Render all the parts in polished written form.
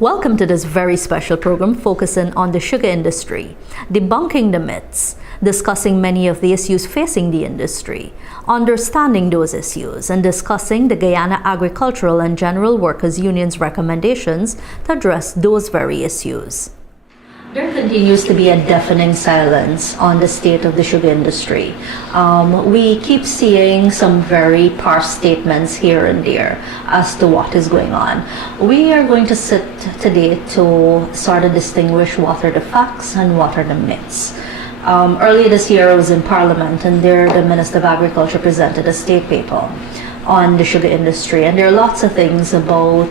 Welcome to this very special program focusing on the sugar industry, debunking the myths, discussing many of the issues facing the industry, understanding those issues, and discussing the Guyana Agricultural and General Workers Union's recommendations to address those very issues. There continues to be a deafening silence on the state of the sugar industry. We keep seeing some very harsh statements here and there as to what is going on. We are going to sit today to sort of distinguish what are the facts and what are the myths. Earlier this year I was in Parliament, and there the Minister of Agriculture presented a state paper on the sugar industry, and there are lots of things about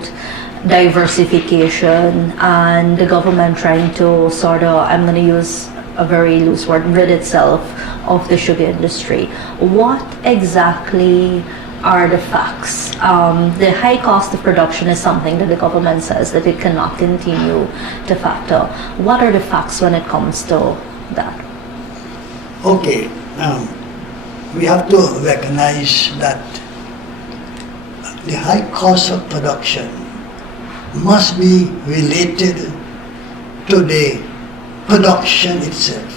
diversification and the government trying to sort of, I'm going to use a very loose word, rid itself of the sugar industry. What exactly are the facts? The high cost of production is something that the government says that it cannot continue to factor. What are the facts when it comes to that? Okay, we have to recognize that the high cost of production must be related to the production itself.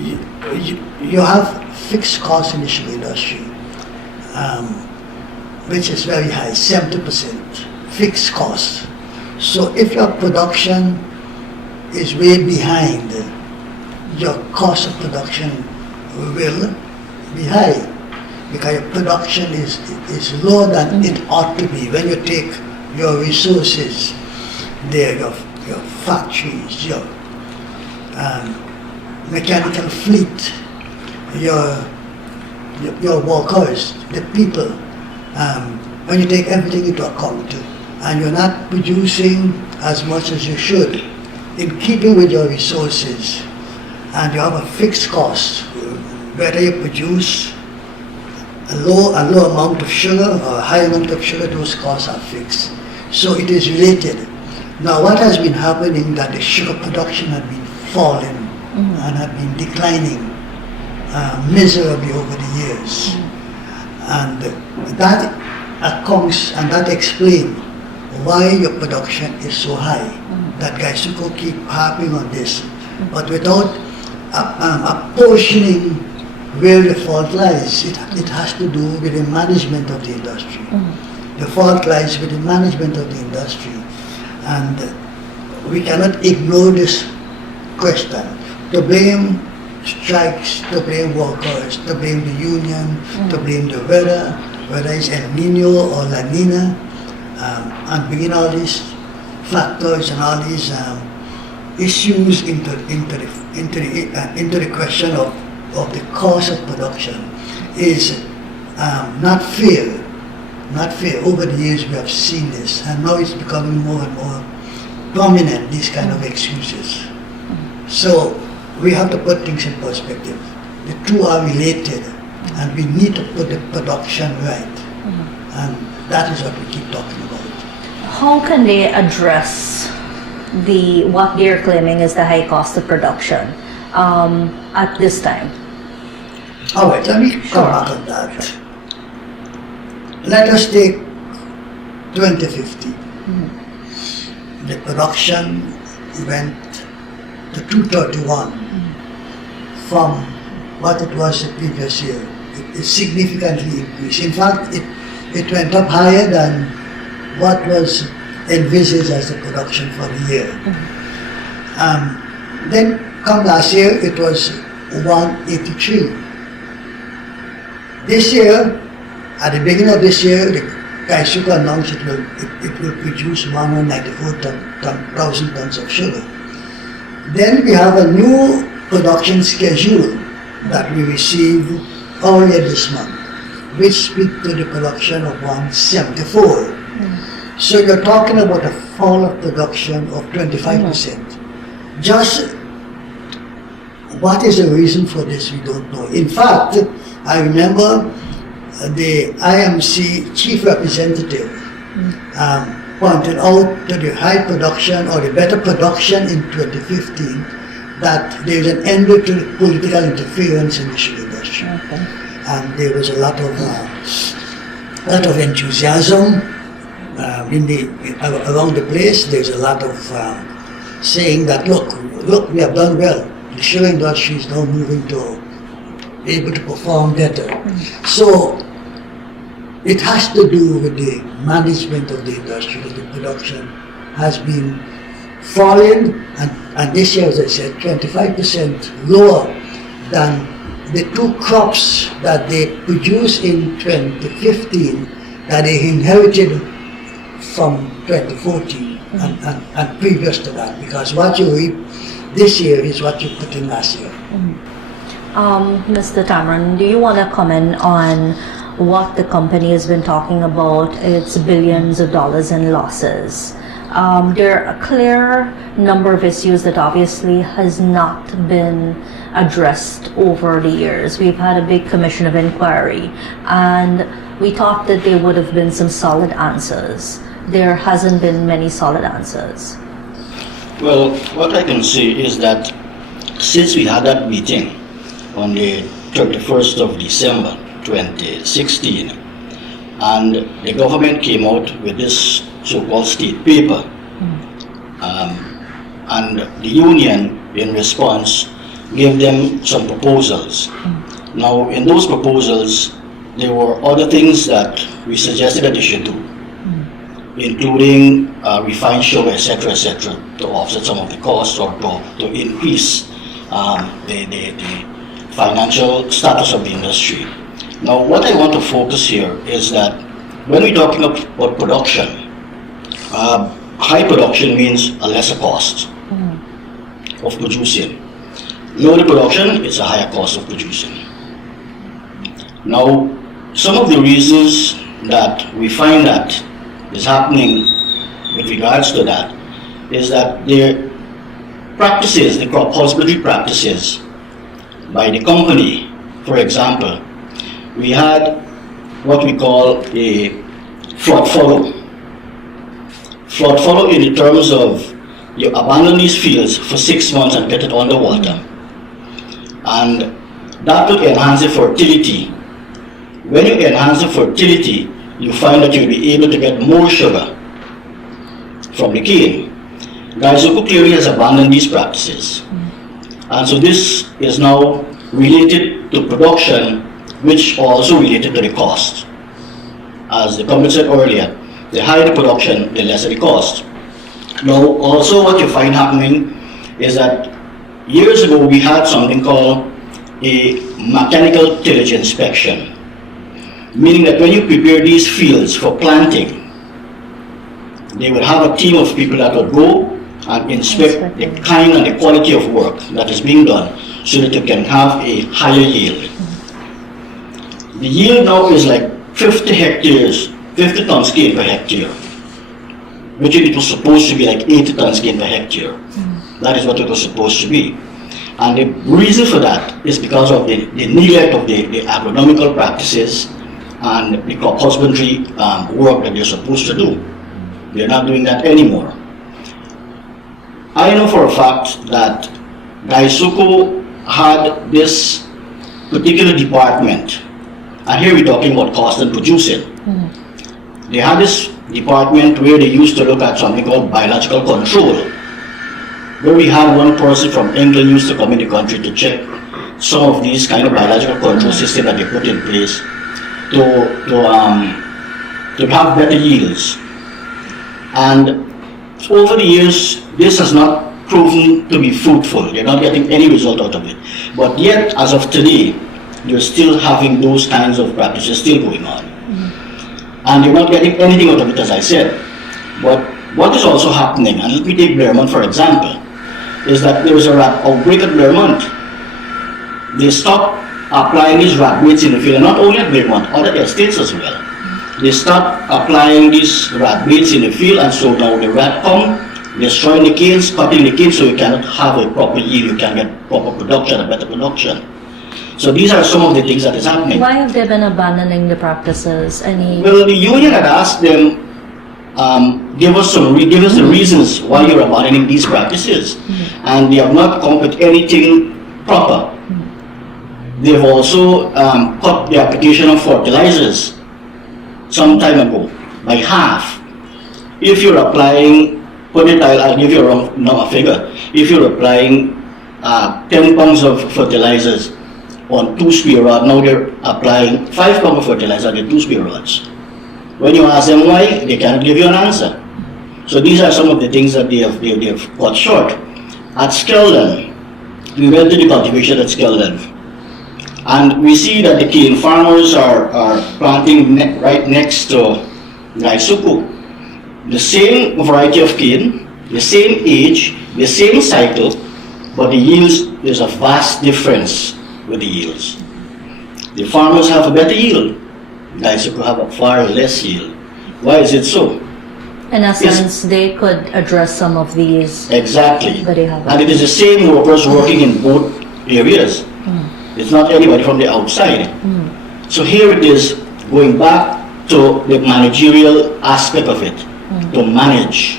You have fixed costs in the sugar industry, which is very high, 70% fixed cost. So if your production is way behind, your cost of production will be high, because your production is lower than it ought to be. When you take your resources there, your factories, your mechanical fleet, your workers, the people, when you take everything into account, and you're not producing as much as you should, in keeping with your resources, and you have a fixed cost, whether you produce a low amount of sugar or a high amount of sugar, those costs are fixed. So it is related. Now what has been happening, that the sugar production had been falling and had been declining miserably over the years. And that accounts and that explains why your production is so high. That GuySuCo keep harping on this, but without apportioning where the fault lies. It has to do with the management of the industry. The fault lies with the management of the industry, and we cannot ignore this question. To blame strikes, to blame workers, to blame the union, to blame the weather, whether it's El Nino or La Nina, and bringing all these factors and all these issues into the question of the cost of production is not fair. Not fair. Over the years we have seen this, and now it's becoming more and more prominent, these kind of excuses. So we have to put things in perspective. The two are related, and we need to put the production right. And that is what we keep talking about. How can they address what they're claiming is the high cost of production at this time? All right, let me come back on that. Sure. Let us take 2015. The production went to 231 from what it was the previous year. It significantly increased. In fact, it went up higher than what was envisaged as the production for the year. Then come last year, it was 183. This year, at the beginning of this year, the GuySuCo announced it will produce 194,000 tons of sugar. Then we have a new production schedule that we received earlier this month, which speaks to the production of 174. So you're talking about a fall of production of 25%. Just what is the reason for this, we don't know. In fact, I remember the IMC chief representative pointed out to the high production or the better production in 2015 that there is an end to political interference in the sugar industry. And there was a lot of enthusiasm around the place, there's a lot of saying that, look, we have done well. The sugar industry is now moving to be able to perform better. So it has to do with the management of the industry, that the production has been falling, and this year, as I said, 25% lower than the two crops that they produced in 2015 that they inherited from 2014 and previous to that, because what you reap this year is what you put in last year. Mr. Tamron, do you want to comment on what the company has been talking about, its billions of dollars in losses? There are a clear number of issues that obviously has not been addressed over the years. We've had a big commission of inquiry, and we thought that there would have been some solid answers. There hasn't been many solid answers. Well, what I can say is that since we had that meeting on the 31st of December 2016, and the government came out with this so-called state paper, and the union in response gave them some proposals. Now, in those proposals, there were other things that we suggested that they should do, including refined sugar, etc., to offset some of the costs or to increase the financial status of the industry. Now, what I want to focus here is that when we're talking about production, high production means a lesser cost of producing. Lower the production, it's a higher cost of producing. Now, some of the reasons that we find that is happening with regards to that is that the practices, the crop husbandry practices by the company, for example, we had what we call a flood follow. Flood follow in the terms of you abandon these fields for 6 months and get it underwater. And that will enhance the fertility. When you enhance the fertility, you find that you'll be able to get more sugar from the cane. GuySuCo clearly has abandoned these practices. And so this is now related to production, which also related to the cost. As the comment said earlier, the higher the production, the lesser the cost. Now, also what you find happening is that years ago we had something called a mechanical tillage inspection, meaning that when you prepare these fields for planting, they will have a team of people that will go and inspect the kind and the quality of work that is being done so that you can have a higher yield. The yield now is like 50 hectares, 50 tons cane per hectare, which it was supposed to be like 80 tons cane per hectare. That is what it was supposed to be. And the reason for that is because of the neglect of the agronomical practices and the crop husbandry work that they're supposed to do. They're not doing that anymore. I know for a fact that GuySuCo had this particular department, and here we're talking about cost and producing. They had this department where they used to look at something called biological control, where we had one person from England used to come in the country to check some of these kind of biological control systems that they put in place to have better yields. And over the years, this has not proven to be fruitful. You're not getting any result out of it. But yet, as of today, you're still having those kinds of practices still going on. And you're not getting anything out of it, as I said. But what is also happening, and let me take Blairmont for example, is that there is a rat outbreak at Blairmont. They stopped applying these rat baits in the field, and not only at Blairmont, other estates as well. They start applying these rat baits in the field, and so now the rat come, destroying the canes, cutting the canes, so you cannot have a proper yield, you can get proper production, a better production. So these are some of the things that is happening. Why have they been abandoning the practices? Well, the union had asked them, give us the reasons why you're abandoning these practices, and they have not come up with anything proper. They've also cut the application of fertilizers some time ago by half, if you're applying, I'll give you a figure. If you're applying 10 pounds of fertilizers on 2 square rods, now they're applying 5 pounds of fertilizer on the 2 square rods. When you ask them why, they can't give you an answer. So these are some of the things that they have cut short. At Skeldon, we went to the cultivation at Skeldon, and we see that the cane farmers are planting right next to GuySuCo. The same variety of cane, the same age, the same cycle, but the yields, there's a vast difference with the yields. The farmers have a better yield. GuySuCo have a far less yield. Why is it so? In a sense, they could address some of these. Exactly. But they haven't. And it is the same workers working in both areas. It's not anybody from the outside. So here it is, going back to the managerial aspect of it, to manage.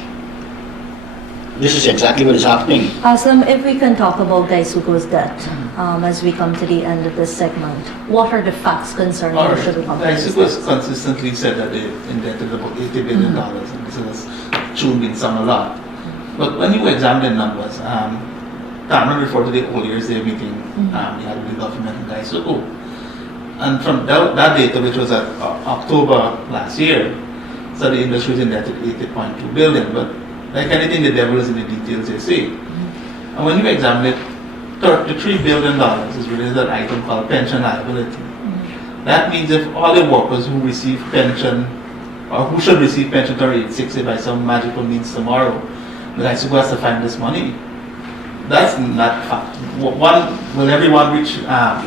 This is exactly what is happening. Aslam, if we can talk about GuySuCo's debt as we come to the end of this segment, what are the facts concerning the sugar company? GuySuCo has consistently said that they're indebted about $80 billion, and this has true been sung a lot. But when you examine the numbers, Cameron referred to the all years day meeting we had with the government and GuySuCo. And from that data, which was at October last year, so the industry is indebted $80.2 billion. But like anything, the devil is in the details, they say. And when you examine it, $33 billion is related to an item called pension liability. That means if all the workers who receive pension, or who should receive pension to age 60 by some magical means tomorrow, the GuySuCo has to find this money. That's not fact. Will everyone reach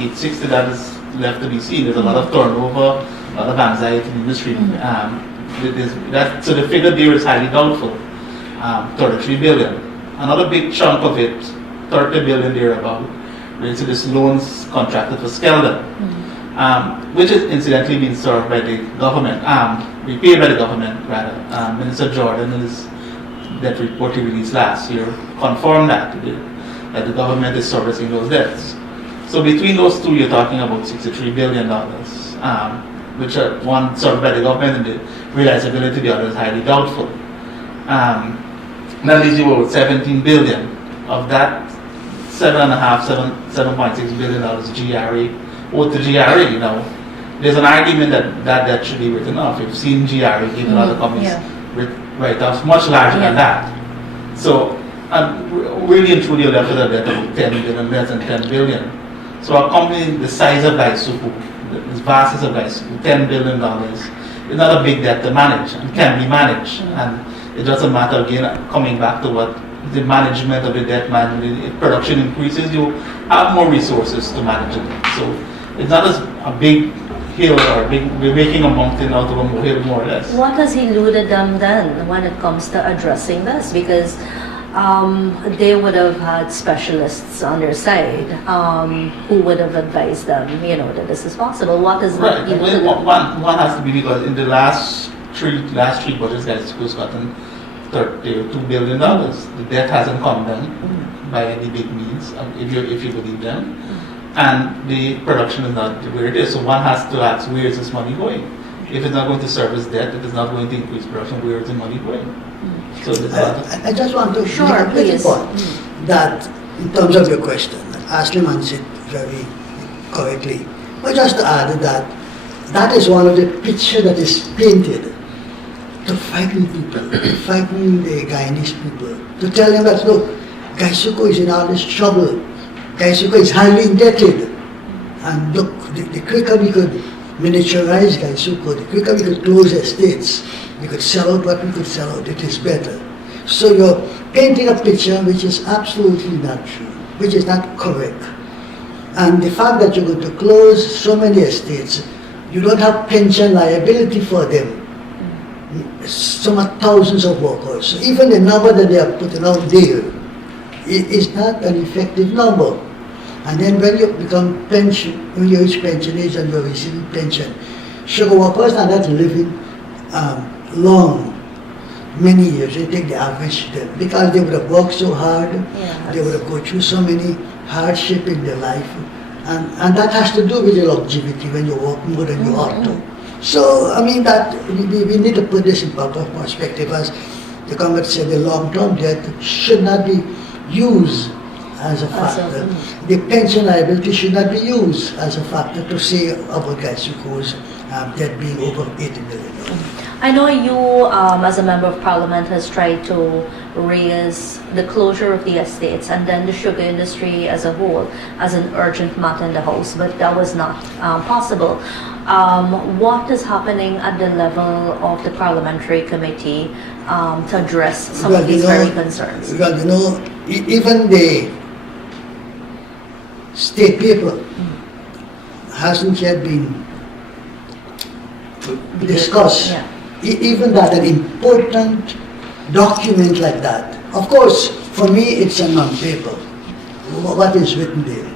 age 60? That is left to be seen. There's a lot of turnover, a lot of anxiety in the industry. So the figure there is highly doubtful. 33 billion. Another big chunk of it, 30 billion thereabout, relates to this loans contracted for Skeldon, which is incidentally being served by the government, repaid by the government rather. Minister Jordan in his debt report he released last year confirmed that the government is servicing those debts. So between those two, you're talking about $63 billion, which are one served by the government, and the realizability of the other is highly doubtful. That leaves you with $17 billion. Of that, $7.6 billion GRA, owed to GRA. You know, there's an argument that debt should be written off. You've seen GRA give a lot of companies write-offs much larger than that. So, really and truly, you're left with a debt of 10 billion, less than 10 billion. So a company the size of GuySuCo, the vastness of GuySuCo, $10 billion, is not a big debt to manage and can be managed. And it doesn't matter, again, coming back to what the management of the debt management, if production increases, you have more resources to manage it. So it's not as a big hill or we're making a mountain out of a molehill, more or less. What has eluded them then when it comes to addressing this? Because they would have had specialists on their side who would have advised them, that this is possible. What is right? One has to be, because in the last three budgets, GuySuCo's gotten $32 billion. The debt hasn't come down by any big means, if you believe them, and the production is not where it is. So one has to ask, where is this money going? If it's not going to service debt, it is not going to increase production. Where is the money going? So I just want to make a little point that in terms of your question, Ashley answered very correctly. But just to add that is one of the pictures that is painted to frighten people, to frighten the Guyanese people, to tell them that look, GuySuCo is in all this trouble. GuySuCo is highly indebted. And look, the quicker we could miniaturize GuySuCo, the quicker we could close estates, we could sell out what we could sell out, it is better. So you're painting a picture which is absolutely not true, which is not correct. And the fact that you're going to close so many estates, you don't have pension liability for them. Some thousands of workers. So even the number that they are putting out there is not an effective number. And then when you become when you reach pension age and you're receiving pension, sugar workers are not living long, many years. They take the average because they would have worked so hard, they would have gone through so many hardship in their life, and that has to do with your longevity when you work more than you ought to. So, I mean, that we need to put this in proper perspective. As the Congress said, the long-term debt should not be used as a factor. The pension liability should not be used as a factor to say about GuySuCo's debt being over $80 million. I know you, as a member of parliament, has tried to raise the closure of the estates and then the sugar industry as a whole as an urgent matter in the House, but that was not possible. What is happening at the level of the parliamentary committee to address some of these very concerns? Well, even the state paper hasn't yet been discussed. Yeah. Even that, an important document like that. Of course, for me, it's a non-paper. What is written there?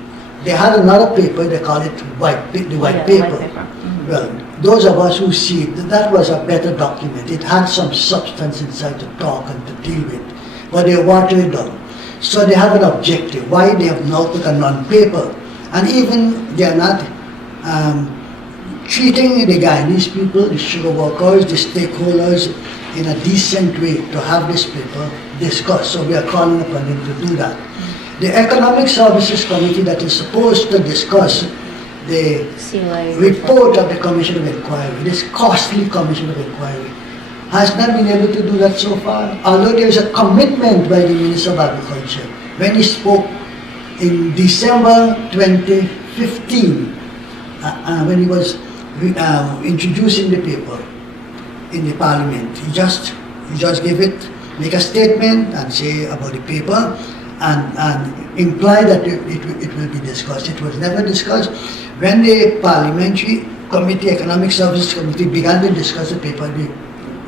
They had another paper, they call it the white paper. White paper. Mm-hmm. Well, those of us who see it, that was a better document. It had some substance inside to talk and to deal with, but they water it down. So they have an objective. Why they have now put a non-paper? And even they are not treating the Guyanese people, the sugar workers, the stakeholders in a decent way to have this paper discussed. So we are calling upon them to do that. The Economic Services Committee that is supposed to discuss the report of the Commission of Inquiry, this costly Commission of Inquiry, has not been able to do that so far. Although there is a commitment by the Minister of Agriculture when he spoke in December 2015, when he was introducing the paper in the Parliament. He just gave it, make a statement and say about the paper and imply that it will be discussed. It was never discussed. When the Parliamentary Committee, Economic Services Committee began to discuss the paper,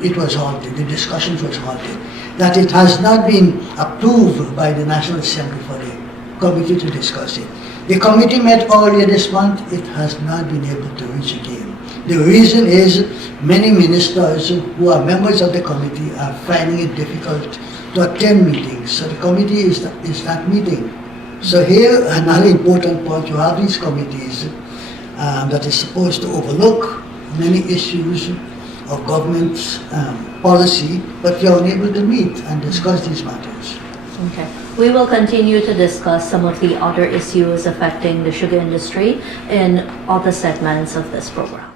it was halted, the discussions was halted. That it has not been approved by the National Assembly for the committee to discuss it. The committee met earlier this month, it has not been able to reach again. The reason is many ministers who are members of the committee are finding it difficult to attend meetings, so the committee is not meeting. So here, another important point, you have these committees that is supposed to overlook many issues of government policy, but they are unable to meet and discuss these matters. Okay. We will continue to discuss some of the other issues affecting the sugar industry in other segments of this program.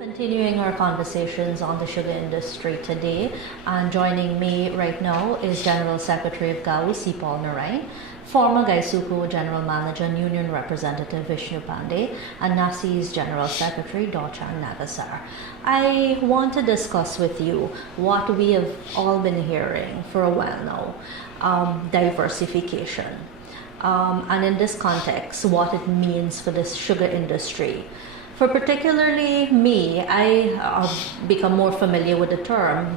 Continuing our conversations on the sugar industry today, and joining me right now is General Secretary of GAWU, C. Paul Narain, former GuySuCo General Manager and Union Representative Vishnu Pandey, and NASI's General Secretary Dorchan Nagasar. I want to discuss with you what we have all been hearing for a while now, diversification. And in this context, what it means for the sugar industry. For particularly me, I become more familiar with the term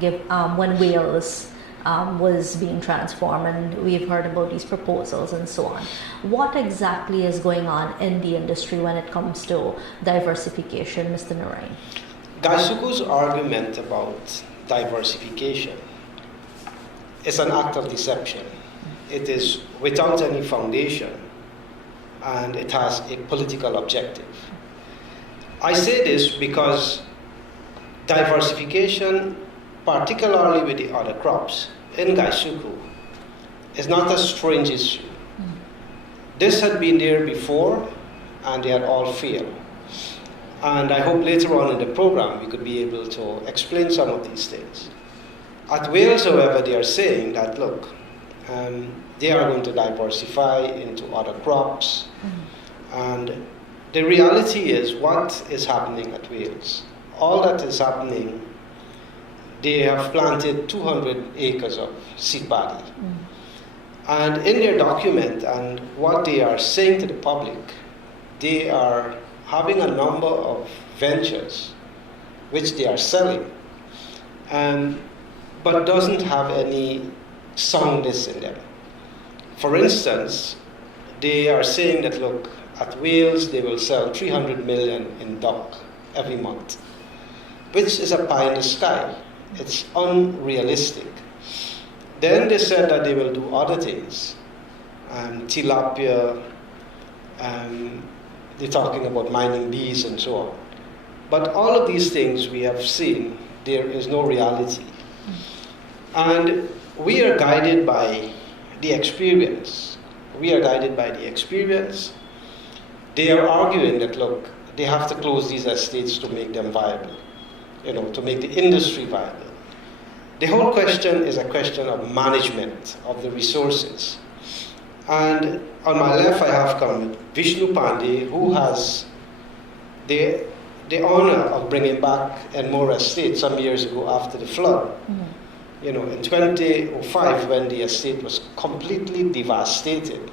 when Wales was being transformed, and we've heard about these proposals and so on. What exactly is going on in the industry when it comes to diversification, Mr. Narain? GuySuCo's argument about diversification is an act of deception. It is without any foundation, and it has a political objective. I say this because diversification, particularly with the other crops in GuySuCo, is not a strange issue. This had been there before, and they had all failed. And I hope later on in the program we could be able to explain some of these things. At Wales, however, they are saying that, look, they are going to diversify into other crops, and the reality is, what is happening at Wales? All that is happening, they have planted 200 acres of seed paddy. And in their document, and what they are saying to the public, they are having a number of ventures which they are selling, but doesn't have any soundness in them. For instance, they are saying that, look, at Wales they will sell 300 million in duck every month, which is a pie in the sky. It's unrealistic. Then they said that they will do other things, tilapia, they're talking about mining bees and so on. But all of these things we have seen, there is no reality. And we are guided by the experience. We are guided by the experience. They are arguing that, look, they have to close these estates to make them viable, to make the industry viable. The whole question is a question of management of the resources. And on my left, I have come Vishnu Pandey, who has the honor of bringing back Enmore Estate some years ago after the flood. In 2005, when the estate was completely devastated.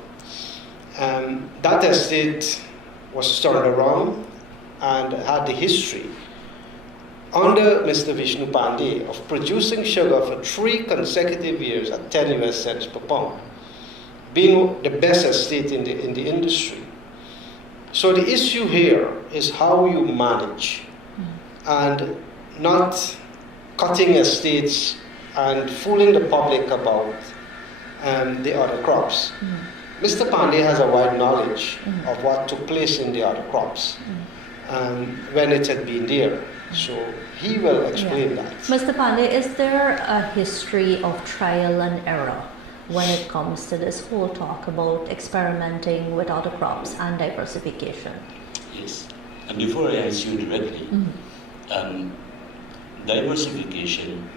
That estate was turned around and had the history under Mr. Vishnu Pandey of producing sugar for 3 consecutive years at 10 US cents per pound, being the best estate in the industry. So the issue here is how you manage and not cutting estates and fooling the public about the other crops. Mr. Pandey has a wide knowledge of what took place in the other crops when it had been there. So he will explain that. Mr. Pandey, is there a history of trial and error when it comes to this whole talk about experimenting with other crops and diversification? Yes. And before I answer you directly, diversification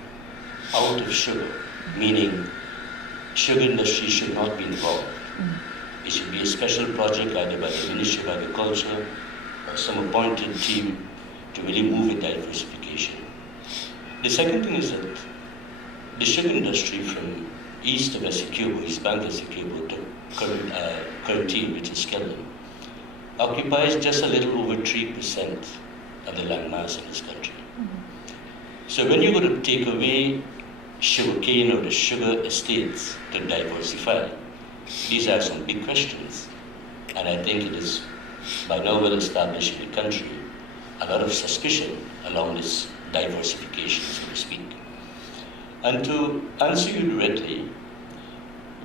out of sugar, meaning sugar industry should not be involved. It should be a special project either by the Ministry of Agriculture or some appointed team to really move with diversification. The second thing is that the sugar industry from east of Essequibo, East Bank Essequibo, to Curtin, which is Kelvin, occupies just a little over 3% of the land mass in this country. So when you're going to take away sugarcane or the sugar estates to diversify, these are some big questions. And I think it is by now well established in the country a lot of suspicion along this diversification, so to speak. And to answer you directly,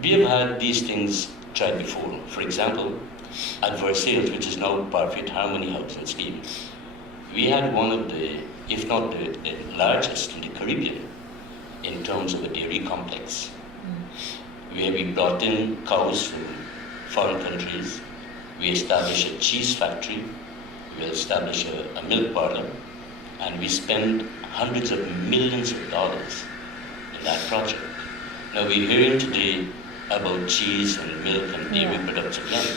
we have had these things tried before. For example, at Versailles, which is now Perfect Harmony Housing Scheme, we had one of the, if not the largest in the Caribbean, in terms of a dairy complex, where we brought in cows from foreign countries, we established a cheese factory, we established a milk parlor, and we spent hundreds of millions of dollars in that project. Now we're hearing today about cheese and milk and dairy products again,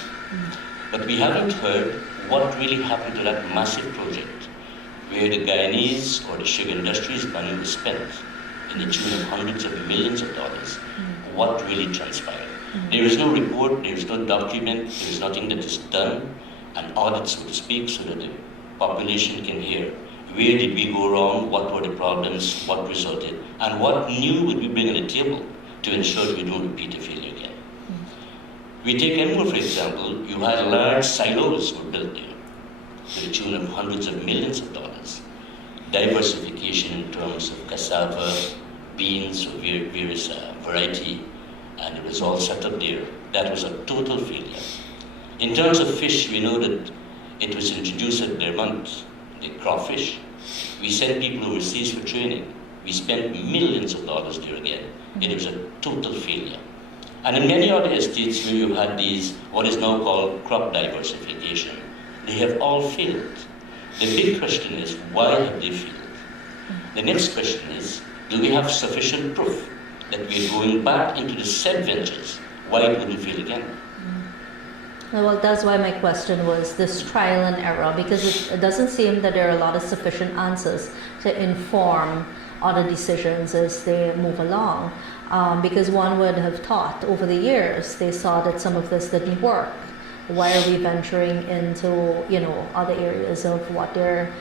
but we haven't heard what really happened to that massive project where the Guyanese or the sugar industry's money was spent in the tune of hundreds of millions of dollars. What really transpired? There is no report, there is no document, there is nothing that is done, an audit, so to speak, so that the population can hear where did we go wrong, what were the problems, what resulted, and what new would we bring on the table to ensure that we don't repeat the failure again. We take Enmore, for example, you had large silos were built there to the tune of hundreds of millions of dollars. Diversification in terms of cassava, beans, or various variety, and it was all set up there. That was a total failure. In terms of fish, we know that it was introduced at Dermont, the crawfish. We sent people overseas for training. We spent millions of dollars there again. It was a total failure. And in many other estates where you had these, what is now called crop diversification, they have all failed. The big question is, why have they failed? The next question is, do we have sufficient proof that we are going back into the said ventures? Why it wouldn't fail again? Well, that's why my question was this trial and error, because it doesn't seem that there are a lot of sufficient answers to inform other decisions as they move along. Because one would have thought over the years, they saw that some of this didn't work. Why are we venturing into, other areas of what they're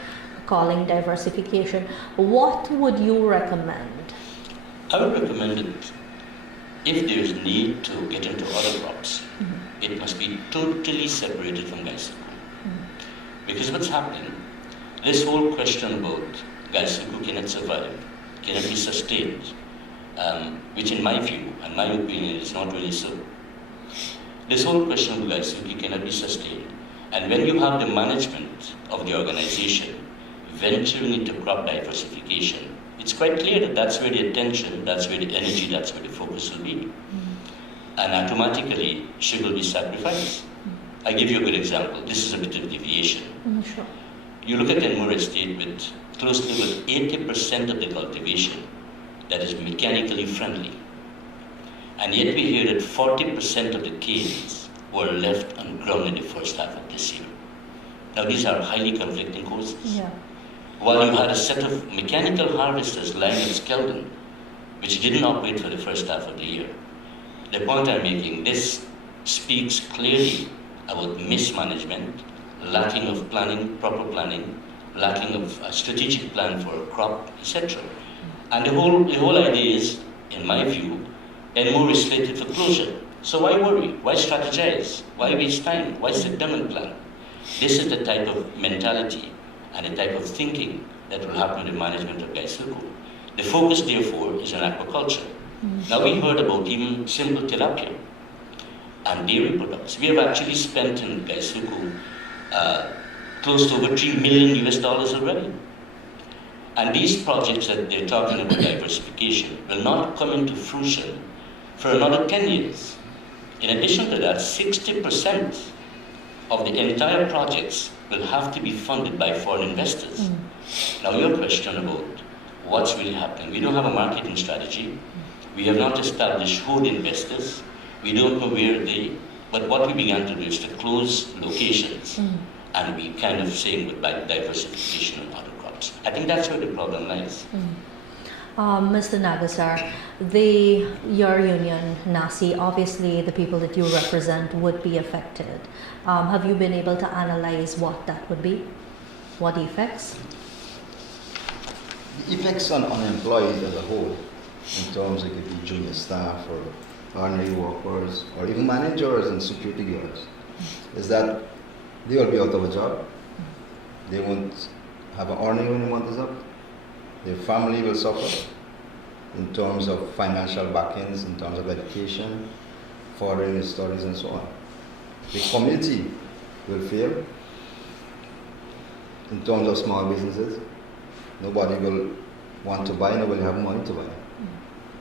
calling diversification? What would you recommend? I would recommend that if there is need to get into other crops, it must be totally separated from GuySuCo. Because what's happening, this whole question about GuySuCo cannot survive cannot be sustained, which in my view and my opinion is not really so. This whole question of GuySuCo cannot be sustained. And when you have the management of the organization venturing into crop diversification, it's quite clear that that's where the attention, that's where the energy, that's where the focus will be. And automatically, sugar will be sacrificed. I give you a good example. This is a bit of deviation. Sure. You look at Kenmore Estate with close to about 80% of the cultivation that is mechanically friendly. And yet we hear that 40% of the canes were left on ground in the first half of this year. Now these are highly conflicting causes. Yeah. While you had a set of mechanical harvesters lying at Skeldon, which didn't operate for the first half of the year. The point I'm making, this speaks clearly about mismanagement, lacking of planning, proper planning, lacking of a strategic plan for a crop, etc. And the whole idea is, in my view, Kenmore is slated for closure. So why worry? Why strategize? Why waste time? Why sit down and plan? This is the type of mentality and the type of thinking that will happen in the management of GuySuCo. The focus, therefore, is on aquaculture. Now we heard about even simple tilapia and dairy products. We have actually spent in GuySuCo close to over $3 million already. And these projects that they're talking about diversification will not come into fruition for another 10 years. In addition to that, 60% of the entire projects will have to be funded by foreign investors. Now your question about what's really happening. We don't have a marketing strategy. We have not established who the investors. We don't know where they, but what we began to do is to close locations and we kind of saying goodbye to diversification and other crops. I think that's where the problem lies. Mr. Nagasar, your union, NASI, obviously the people that you represent would be affected. Have you been able to analyze what that would be? What effects? The effects on employees as a whole, in terms of the junior staff or ordinary workers or even managers and security guards, is that they will be out of a job. They won't have an earning when the month is up. Their family will suffer in terms of financial backends, in terms of education, furthering their studies and so on. The community will fail in terms of small businesses. Nobody will want to buy, nobody will have money to buy.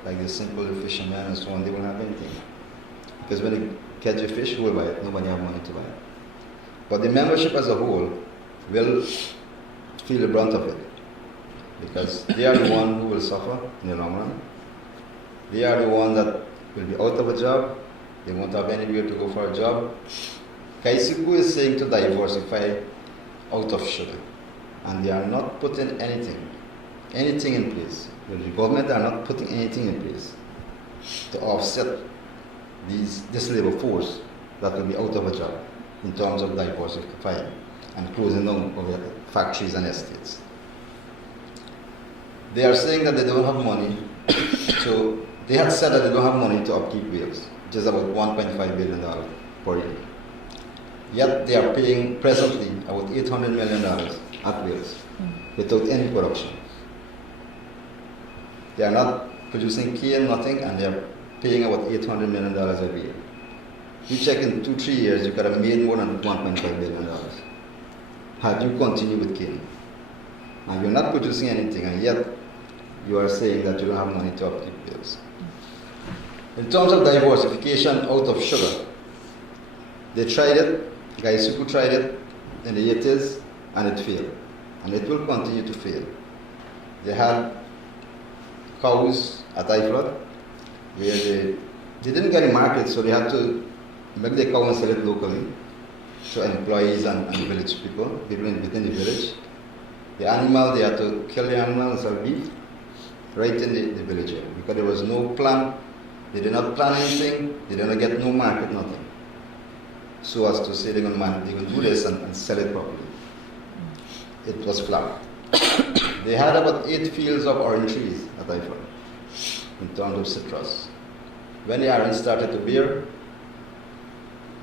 Like the simple fishermen and so on, they won't have anything. Because when they catch a fish, who will buy it? Nobody have money to buy it. But the membership as a whole will feel the brunt of it. Because they are the one who will suffer in the long run. They are the one that will be out of a job. They won't have anywhere to go for a job. GuySuCo is saying to diversify out of sugar. And they are not putting anything in place. The government are not putting anything in place to offset this labor force that will be out of a job in terms of diversifying and closing down of the factories and estates. They are saying that they don't have money they had said that they don't have money to upkeep whales, which is about $1.5 billion per year. Yet they are paying presently about $800 million at whales without any production. They are not producing cane, nothing, and they are paying about $800 million every year. You check in 2-3 years, you could have made more than $1.5 billion had you continued with cane. And you're not producing anything, and yet you are saying that you don't have money to upkeep whales. In terms of diversification out of sugar, they tried it, GuySuCo tried it in the 80s, and it failed. And it will continue to fail. They had cows at high flood, where they didn't get a market, so they had to make the cow and sell it locally to employees and village people within the village. The animal, they had to kill the animal and sell beef right in the village, because there was no plan. They did not plan anything, they did not get no market, nothing. So as to say they're going to do this and sell it properly. It was flat. They had about 8 fields of orange trees at Ifon in terms of citrus. When the orange started to bear,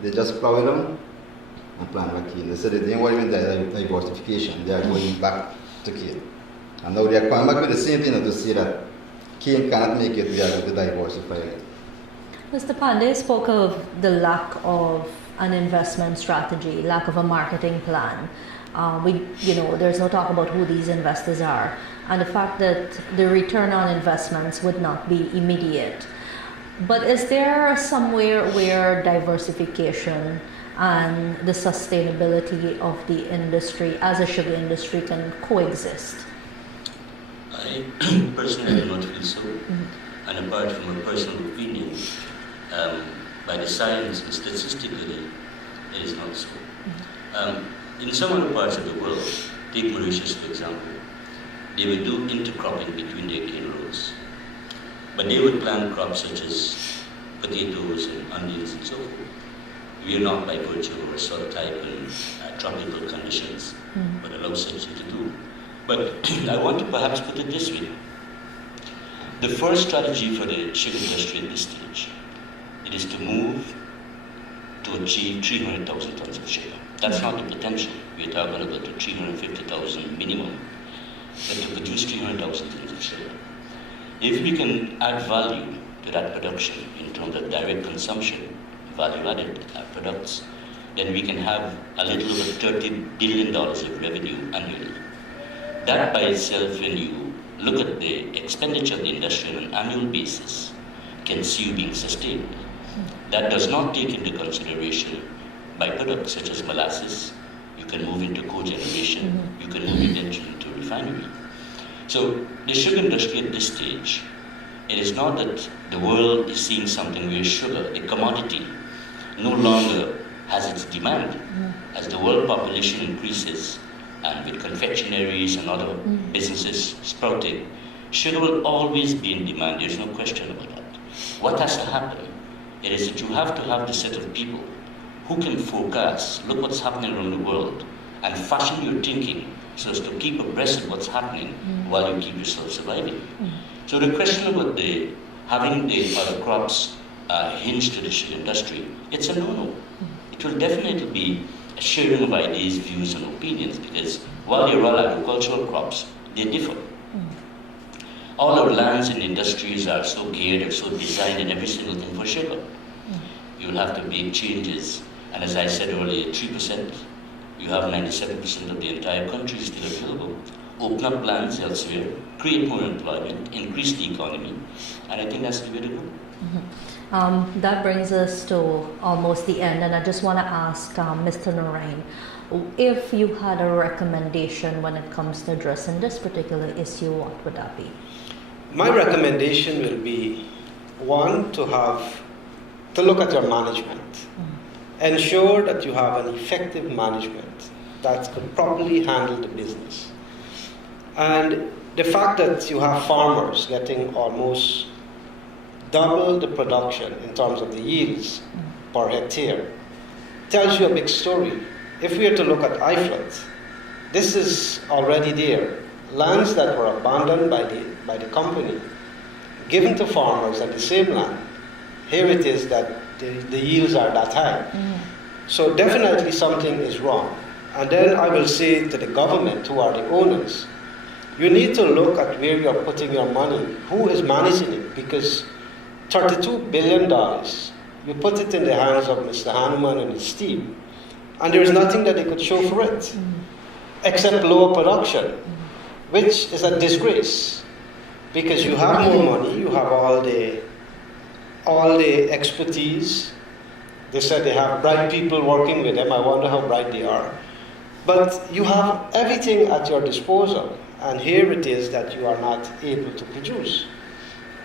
they just plow it down and plant back cane. They said they didn't want even diversification, they are going back to cane. And now they are coming back with the same thing to say that cane cannot make it, we are going to diversify it. Mr. Pandey spoke of the lack of an investment strategy, lack of a marketing plan. There's no talk about who these investors are, and the fact that the return on investments would not be immediate. But is there somewhere where diversification and the sustainability of the industry as a sugar industry can coexist? I personally do not feel so. And apart from a personal opinion, by the science and statistically, it is not so. In some other parts of the world, take Mauritius for example, they would do intercropping between their cane rows. But they would plant crops such as potatoes and onions and so forth. We are not by virtue of our soil type and tropical conditions, but allow such to do. But I want to perhaps put it this way. The first strategy for the sugar industry at this stage, it is to move to achieve 300,000 tons of sugar. That's not the potential. We are talking about the 350,000 minimum, but to produce 300,000 tons of sugar. If we can add value to that production in terms of direct consumption, value-added products, then we can have a little over $30 billion of revenue annually. That by itself, when you look at the expenditure of the industry on an annual basis, can see you being sustained. That does not take into consideration byproducts such as molasses. You can move into cogeneration, you can move it into refinery. So the sugar industry at this stage, it is not that the world is seeing something where sugar, the commodity, no longer has its demand. As the world population increases, and with confectionaries and other businesses sprouting, sugar will always be in demand. There's no question about that. What has to happen? It is that you have to have the set of people who can forecast, look what's happening around the world, and fashion your thinking so as to keep abreast of what's happening while you keep yourself surviving. So the question about having the other crops hinged to the sugar industry, it's a no-no. It will definitely be a sharing of ideas, views, and opinions, because while they're all agricultural crops, they differ. All our lands and industries are so geared or so designed in every single thing for sugar. You'll have to make changes, and as I said earlier, 3%, you have 97% of the entire country still available. Open up lands elsewhere, create more employment, increase the economy, and I think that's the way to go. That brings us to almost the end, and I just want to ask Mr. Narain, if you had a recommendation when it comes to addressing this particular issue, what would that be? My recommendation will be, one, to look at your management. Ensure that you have an effective management that can properly handle the business. And the fact that you have farmers getting almost double the production in terms of the yields per hectare tells you a big story. If we are to look at Iflat, this is already there. Lands that were abandoned by the company, given to farmers at the same land. Here it is that the yields are that high. So definitely something is wrong. And then I will say to the government, who are the owners, you need to look at where you're putting your money, who is managing it, because $32 billion, you put it in the hands of Mr. Hanuman and his team, and there is nothing that they could show for it, except lower production, which is a disgrace, because you have more money, you have all the expertise. They said they have bright people working with them. I wonder how bright they are. But you have everything at your disposal, and here it is that you are not able to produce.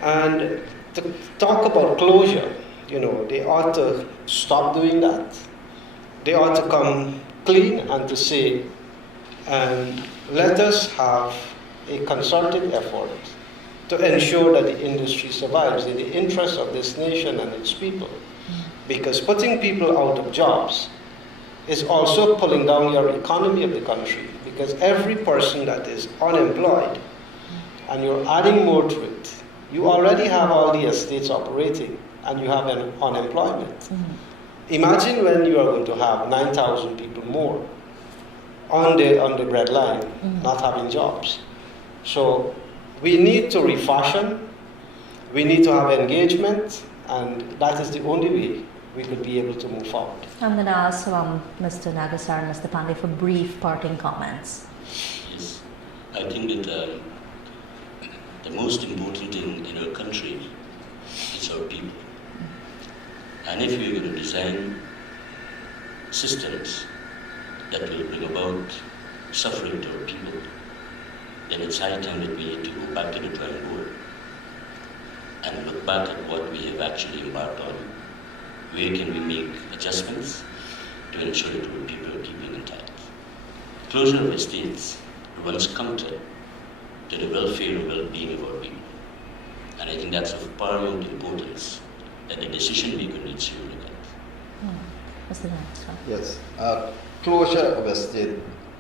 And to talk about closure, they ought to stop doing that. They ought to come clean and to say, let us have a concerted effort to ensure that the industry survives in the interest of this nation and its people. Because putting people out of jobs is also pulling down your economy of the country, because every person that is unemployed, and you're adding more to it, you already have all the estates operating, and you have an unemployment. Imagine when you are going to have 9,000 people more on the bread line, not having jobs. So we need to refashion, we need to have engagement, and that is the only way we could be able to move forward. I'm going to ask Mr. Nagasar and Mr. Pandey for brief parting comments. Yes, I think that the most important thing in our country is our people. And if we're going to design systems that will bring about suffering to our people, then it's high time that we need to go back to the drawing board and look back at what we have actually embarked on. Where can we make adjustments to ensure that our people are keeping intact? Closure of estates runs counter to the welfare and well-being of our people. And I think that's of paramount importance that the decision maker needs to look at. Mr. Nagasar. Yes. Closure of a state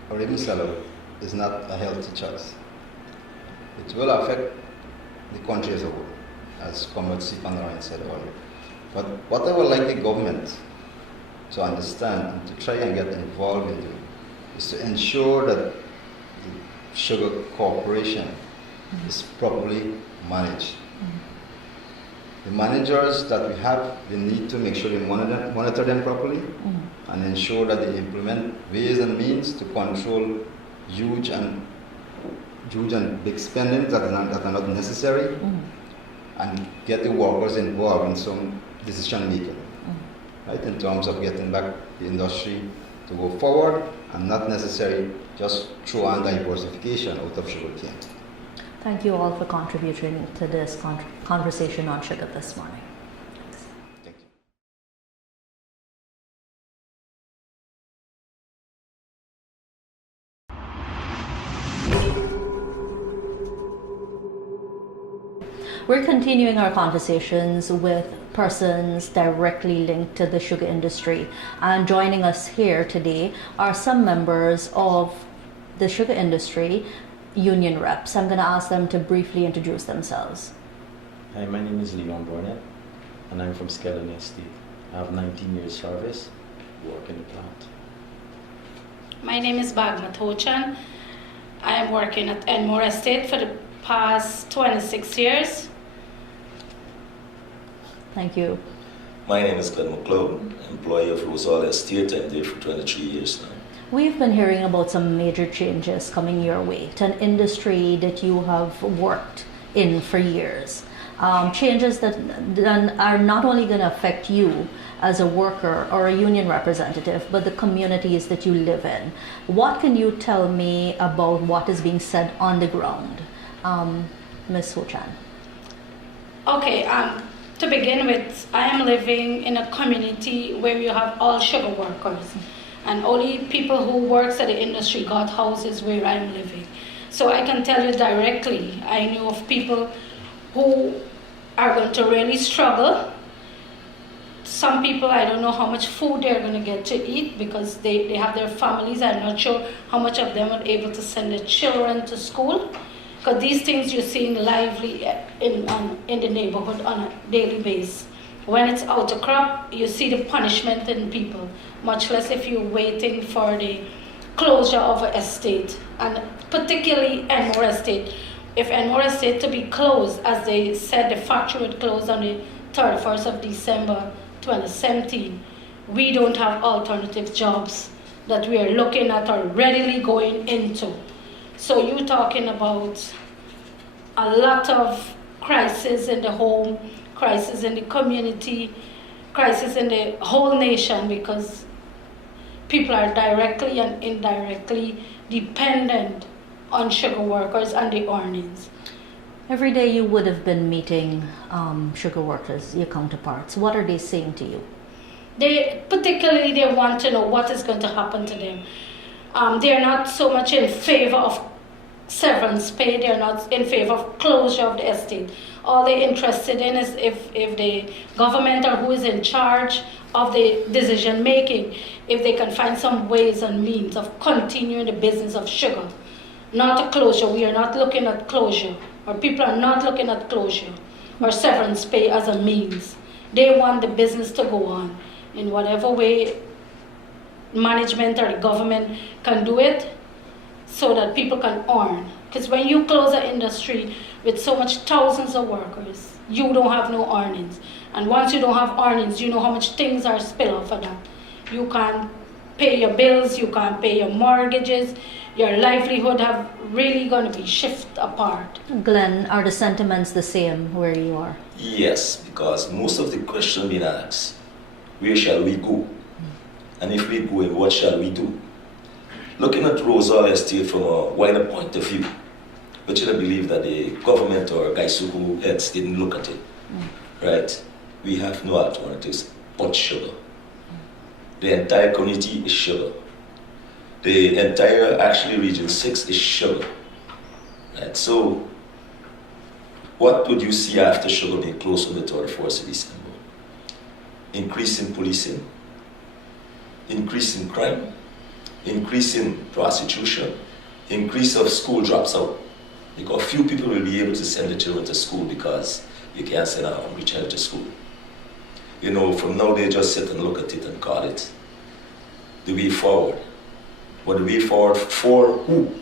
or even sell is not a healthy choice. It will affect the country as a whole, as Comrade Sipan said earlier. But what I would like the government to understand and to try and get involved into is to ensure that the sugar corporation is properly managed. The managers that we have, they need to make sure they monitor them properly and ensure that they implement ways and means to control huge and big spending that are not necessary and get the workers involved in some decision making, right, in terms of getting back the industry to go forward and not necessarily just throw on diversification out of sugarcane. Thank you all for contributing to this conversation on sugar this morning. Thank you. We're continuing our conversations with persons directly linked to the sugar industry, and joining us here today are some members of the sugar industry union reps. I'm going to ask them to briefly introduce themselves. Hi, my name is Leon Burnett, and I'm from Skelton Estate. I have 19 years service, work in the plant. My name is Bagma Tochan. I am working at Enmore Estate for the past 26 years. Thank you. My name is Glenn McCloud, employee of Rosal Estate. I'm there for 23 years now. We've been hearing about some major changes coming your way to an industry that you have worked in for years. Changes that are not only going to affect you as a worker or a union representative, but the communities that you live in. What can you tell me about what is being said on the ground? Ms. Ho-chan. Okay, to begin with, I am living in a community where you have all sugar workers, and only people who works at the industry got houses where I'm living. So I can tell you directly, I know of people who are going to really struggle. Some people, I don't know how much food they're going to get to eat because they have their families. I'm not sure how much of them are able to send their children to school. Because these things you're seeing lively in the neighborhood on a daily basis. When it's out of crop, you see the punishment in people, much less if you're waiting for the closure of an estate, and particularly Enmore Estate. If Enmore Estate to be closed, as they said the factory would close on the 31st of December 2017, we don't have alternative jobs that we are looking at or readily going into. So you're talking about a lot of crisis in the home, crisis in the community, crisis in the whole nation, because people are directly and indirectly dependent on sugar workers and the earnings. Every day you would have been meeting sugar workers, your counterparts. What are they saying to you? They want to know what is going to happen to them. They are not so much in favor of severance pay. They are not in favor of closure of the estate. All they're interested in is if the government or who is in charge of the decision making, if they can find some ways and means of continuing the business of sugar. Not a closure. We are not looking at closure, or people are not looking at closure or severance pay as a means. They want the business to go on in whatever way management or the government can do it, so that people can earn, Because when you close an industry with so much thousands of workers, you don't have no earnings. And once you don't have earnings, you know how much things are spill off of that. You can't pay your bills, you can't pay your mortgages, your livelihood have really going to be shift apart. Glenn, are the sentiments the same where you are? Yes, because most of the question being asked, where shall we go? And if we go, what shall we do? Looking at Rosal Estate from a wider point of view, but you don't believe that the government or GuySuCo heads didn't look at it, right? We have no alternatives but sugar. The entire community is sugar. The entire, actually, Region 6 is sugar. Right? So, what would you see after sugar being closed on the 31st of December? Increase in policing, increase in crime, increase in prostitution, increase of school drops out. Because few people will be able to send their children to school because you can't send a hungry child to school. You know, from now they just sit and look at it and call it the way forward. But the way forward for who?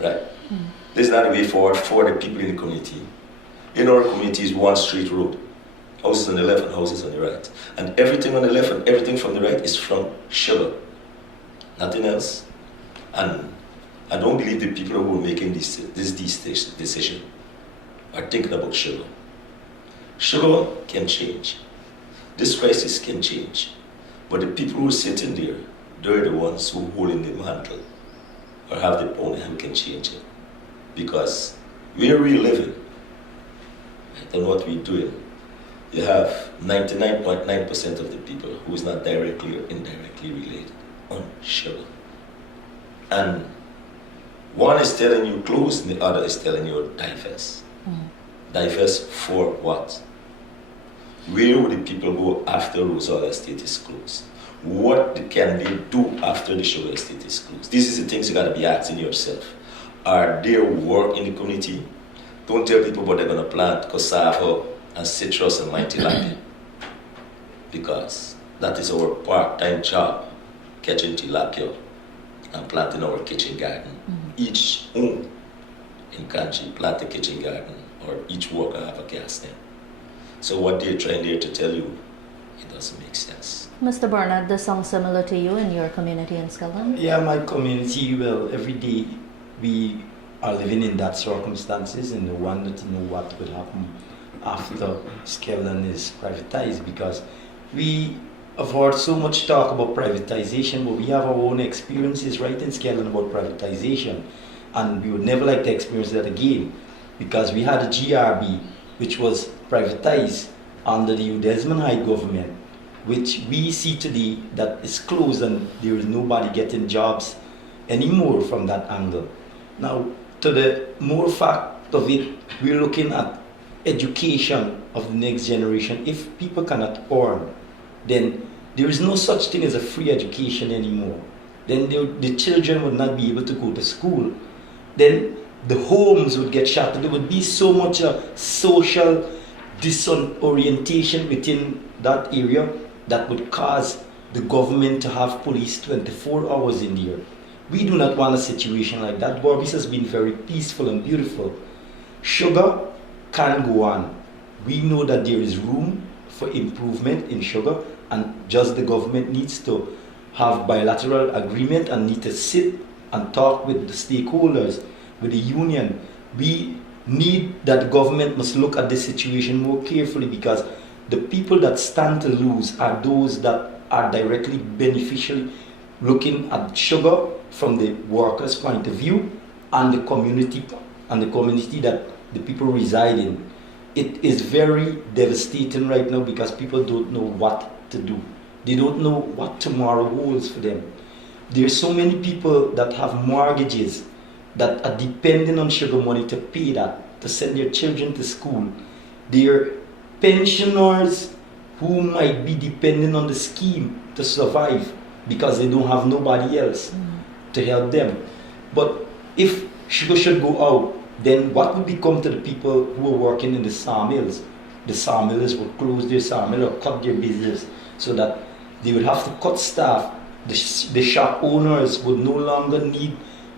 Right? This is not the way forward for the people in the community. In our community is one straight road. Houses on the left and houses on the right. And everything on the left and everything from the right is from sugar. Nothing else. And I don't believe the people who are making this decision are thinking about sugar. Sugar can change. This crisis can change. But the people who are sitting there, they're the ones who hold in the mantle or have the power who can change it. Because where we're living and what we're doing, you have 99.9% of the people who is not directly or indirectly related on sugar. And one is telling you close and the other is telling you divest. Divest for what? Where would the people go after Rosal Estate is closed? What can they do after the sugar estate is closed? These are the things you gotta be asking yourself. Are there work in the community? Don't tell people what they're gonna plant cassava and citrus and mighty tilapia. Because that is our part-time job, catching tilapia and planting our kitchen garden. Each home in country plant a kitchen garden, or each worker have a gas tank. So what they're trying there to tell you, it doesn't make sense. Mr. Bernard, this sounds similar to you in your community in Skellon? Yeah, my community, well, every day we are living in that circumstances and we wanted to know what would happen after Skellon is privatized, because we have heard so much talk about privatization, but we have our own experiences right in Skellon about privatization, and we would never like to experience that again, because we had a GRB which was privatized under the Desmond Hyde government, which we see today that is closed and there is nobody getting jobs anymore from that angle. Now, to the more fact of it, we're looking at education of the next generation. If people cannot earn, then there is no such thing as a free education anymore. Then the children would not be able to go to school. Then the homes would get shattered. There would be so much social disorientation within that area that would cause the government to have police 24 hours in there. We do not want a situation like that. Barbados has been very peaceful and beautiful. Sugar can go on. We know that there is room for improvement in sugar, and just the government needs to have bilateral agreement and need to sit and talk with the stakeholders, with the union. We need that government must look at this situation more carefully, because the people that stand to lose are those that are directly beneficially looking at sugar from the workers' point of view and the community that the people reside in. It is very devastating right now because people don't know what to do. They don't know what tomorrow holds for them. There are so many people that have mortgages that are depending on sugar money to pay that, to send their children to school. There are pensioners who might be depending on the scheme to survive because they don't have nobody else to help them. But if sugar should go out, then what would become to the people who are working in the sawmills? The sawmillers would close their sawmill or cut their business so that they would have to cut staff. The shop owners would no longer need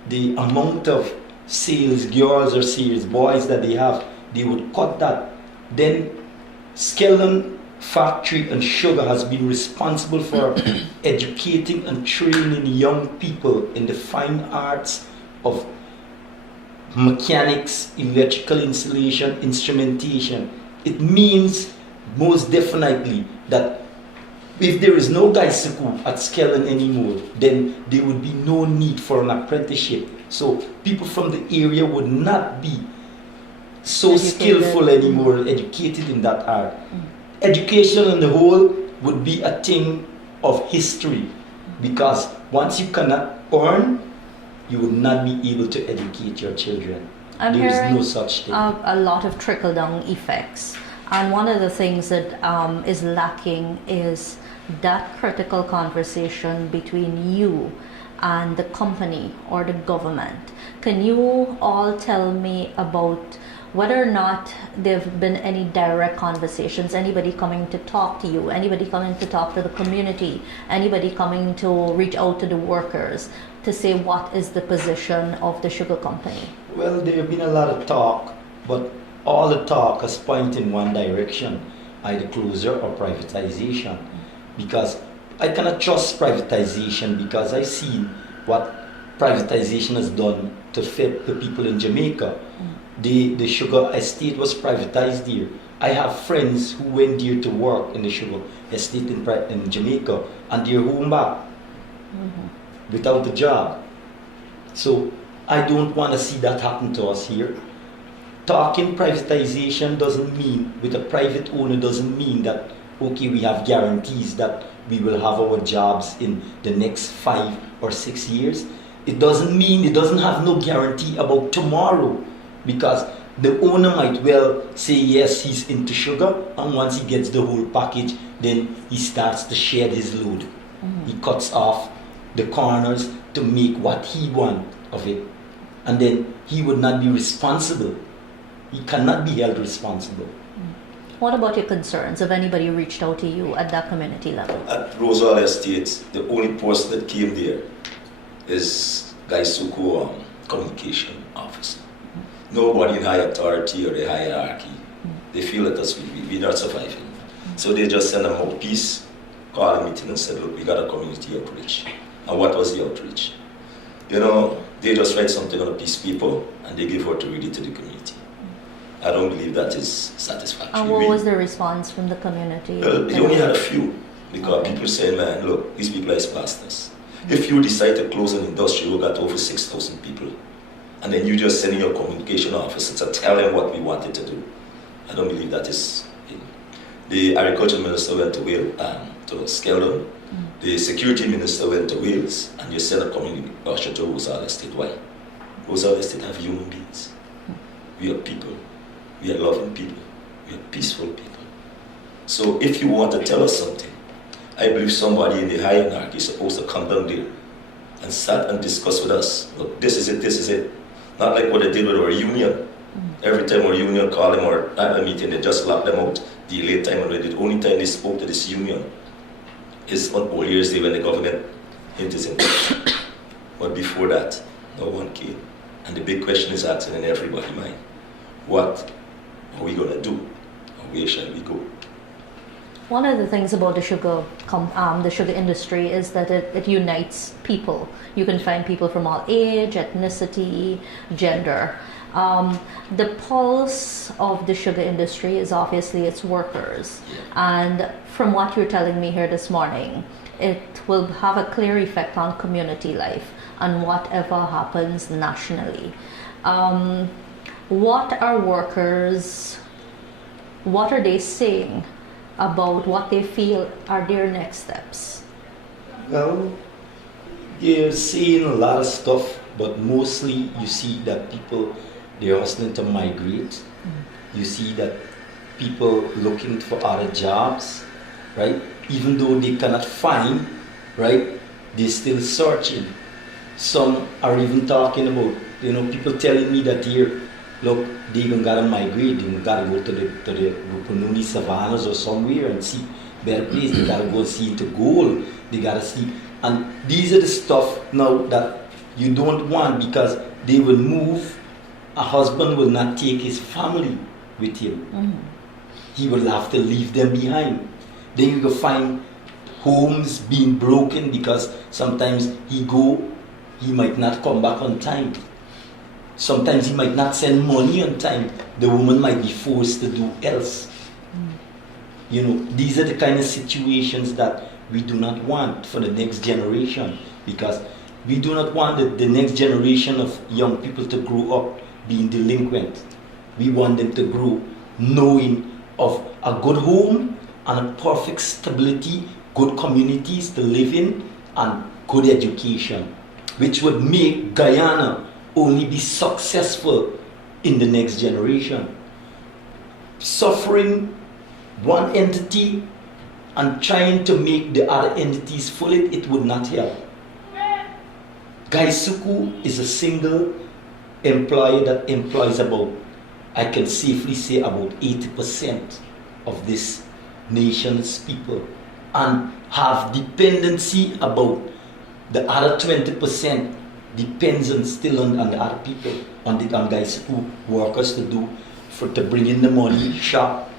the amount of sales girls or sales boys that they have, they would cut that. Then Skellon Factory and Sugar has been responsible for educating and training young people in the fine arts of mechanics, electrical installation, instrumentation. It means most definitely that if there is no GuySuCo at Skellon anymore, then there would be no need for an apprenticeship. So people from the area would not be so skillful anymore, educated in that art. Education on the whole would be a thing of history, because once you cannot earn, you will not be able to educate your children. There is no such thing. A lot of trickle-down effects, and one of the things that is lacking is that critical conversation between you and the company or the government. Can you all tell me about whether or not there have been any direct conversations, anybody coming to talk to you, anybody coming to talk to the community, anybody coming to reach out to the workers to say what is the position of the sugar company? Well, there have been a lot of talk, but all the talk has pointed in one direction, either closure or privatization. Because I cannot trust privatization, because I've seen what privatization has done to fit the people in Jamaica. The sugar estate was privatized there. I have friends who went there to work in the sugar estate in Jamaica, and they're home back without a job. So I don't want to see that happen to us here. Talking privatization doesn't mean, with a private owner, doesn't mean that, okay, we have guarantees that we will have our jobs in the next 5 or 6 years. It doesn't mean, it doesn't have no guarantee about tomorrow, because the owner might well say yes, he's into sugar, and once he gets the whole package, then he starts to shed his load. He cuts off the corners to make what he wants of it, and then he would not be responsible. He cannot be held responsible. What about your concerns? Have anybody reached out to you at that community level? At Roswell Estate, the only person that came there is GuySuCo communication officer. Nobody in high authority or the hierarchy. They feel that us we're not surviving. So they just send a mouthpiece, call a meeting and said, look, we got a community outreach. And what was the outreach? You know, they just write something on a piece of paper and they give her to read it to the community. I don't believe that is satisfactory. And what was the response from the community? Well, they only had a few, because people saying, man, look, these people are pastors. If you decide to close an industry, we got over 6,000 people, and then you just sending your communication officer to tell them what we wanted to do. I don't believe that is. The agriculture minister went to Wales, to Skellon. The security minister went to Wales, and you sent a community usher to Roswell Estate. Why? Roswell Estate have human beings. We are people. We are loving people. We are peaceful people. So if you want to tell us something, I believe somebody in the hierarchy is supposed to come down there and start and discuss with us. Look, this is it, this is it. Not like what they did with our union. Every time our union called them or had a meeting, they just locked them out. The late time already. The only time they spoke to this union is on all years day when the government enters in. But before that, no one came. And the big question is asking in everybody's mind, what are we going to do? Or where shall we go? One of the things about the sugar industry is that it unites people. You can find people from all age, ethnicity, gender. The pulse of the sugar industry is obviously its workers. And from what you're telling me here this morning, it will have a clear effect on community life and whatever happens nationally. What are workers, what are they saying about what they feel are their next steps? Well, they're saying a lot of stuff, but mostly you see that people, they're hustling to migrate. You see that people looking for other jobs, right? Even though they cannot find, right? They're still searching. Some are even talking about, people telling me that here, look, they even gotta migrate, they even gotta go to the Rupununi savannas or somewhere and see better place. They gotta go see into gold. They gotta see, and these are the stuff now that You don't want, because they will move, a husband will not take his family with him. He will have to leave them behind. Then you will find homes being broken because sometimes he might not come back on time. Sometimes he might not send money on time. The woman might be forced to do else. You know, these are the kind of situations that we do not want for the next generation, because we do not want the next generation of young people to grow up being delinquent. We want them to grow knowing of a good home and a perfect stability, good communities to live in, and good education, which would make Guyana only be successful in the next generation. Suffering one entity and trying to make the other entities full, it would not help. GuySuCo is a single employer that employs about, I can safely say, about 80% of this nation's people, and have dependency about the other 20% depends on still on the other people, on GuySuCo workers to bring in the money, shop.